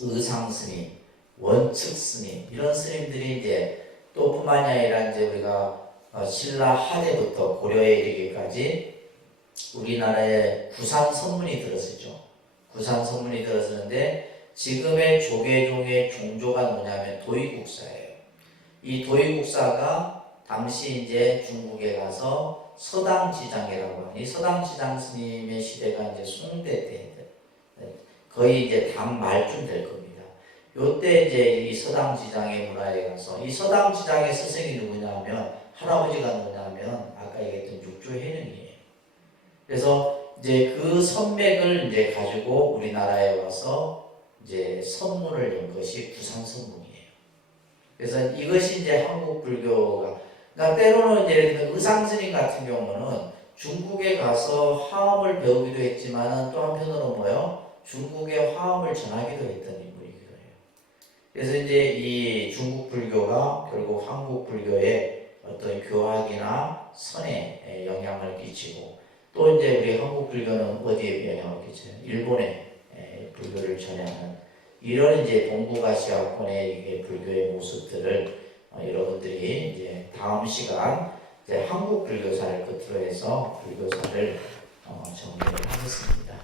의상 스님, 원측 스님 이런 스님들이 이제 또 뿐만이 아니라 이제 우리가 신라 하대부터 고려에 이르기까지 우리나라에 구산 선문이 들었었죠. 구산 선문이 들었었는데 지금의 조계종의 종조가 뭐냐면 도의국사예요. 이 도의국사가 당시 이제 중국에 가서 서당지장이라고 하는 이 서당지장 스님의 시대가 이제 송대 때 거의 이제 당 말쯤 될 겁니다. 요때 이제 이 서당지장의 문화에 가서 이 서당지장의 스승이 누구냐면 할아버지가 누구냐면 아까 얘기했던 육조해능이에요. 그래서 이제 그 선맥을 이제 가지고 우리나라에 와서 이제 선문을 연 것이 부산선문이에요. 그래서 이것이 이제 한국 불교가 그러니까 때로는 이제 의상스님 같은 경우는 중국에 가서 화엄을 배우기도 했지만은 또 한편으로 뭐요? 중국의 화엄을 전하기도 했던 인물이기도 해요. 그래서 이제 이 중국 불교가 결국 한국 불교의 어떤 교학이나 선에 영향을 끼치고 또 이제 우리 한국 불교는 어디에 영향을 끼쳐요? 일본에 불교를 전하는 이런 이제 동북아시아권의 불교의 모습들을 여러분들이 이제 다음 시간 이제 한국 불교사를 끝으로 해서 불교사를 정리를 하겠습니다.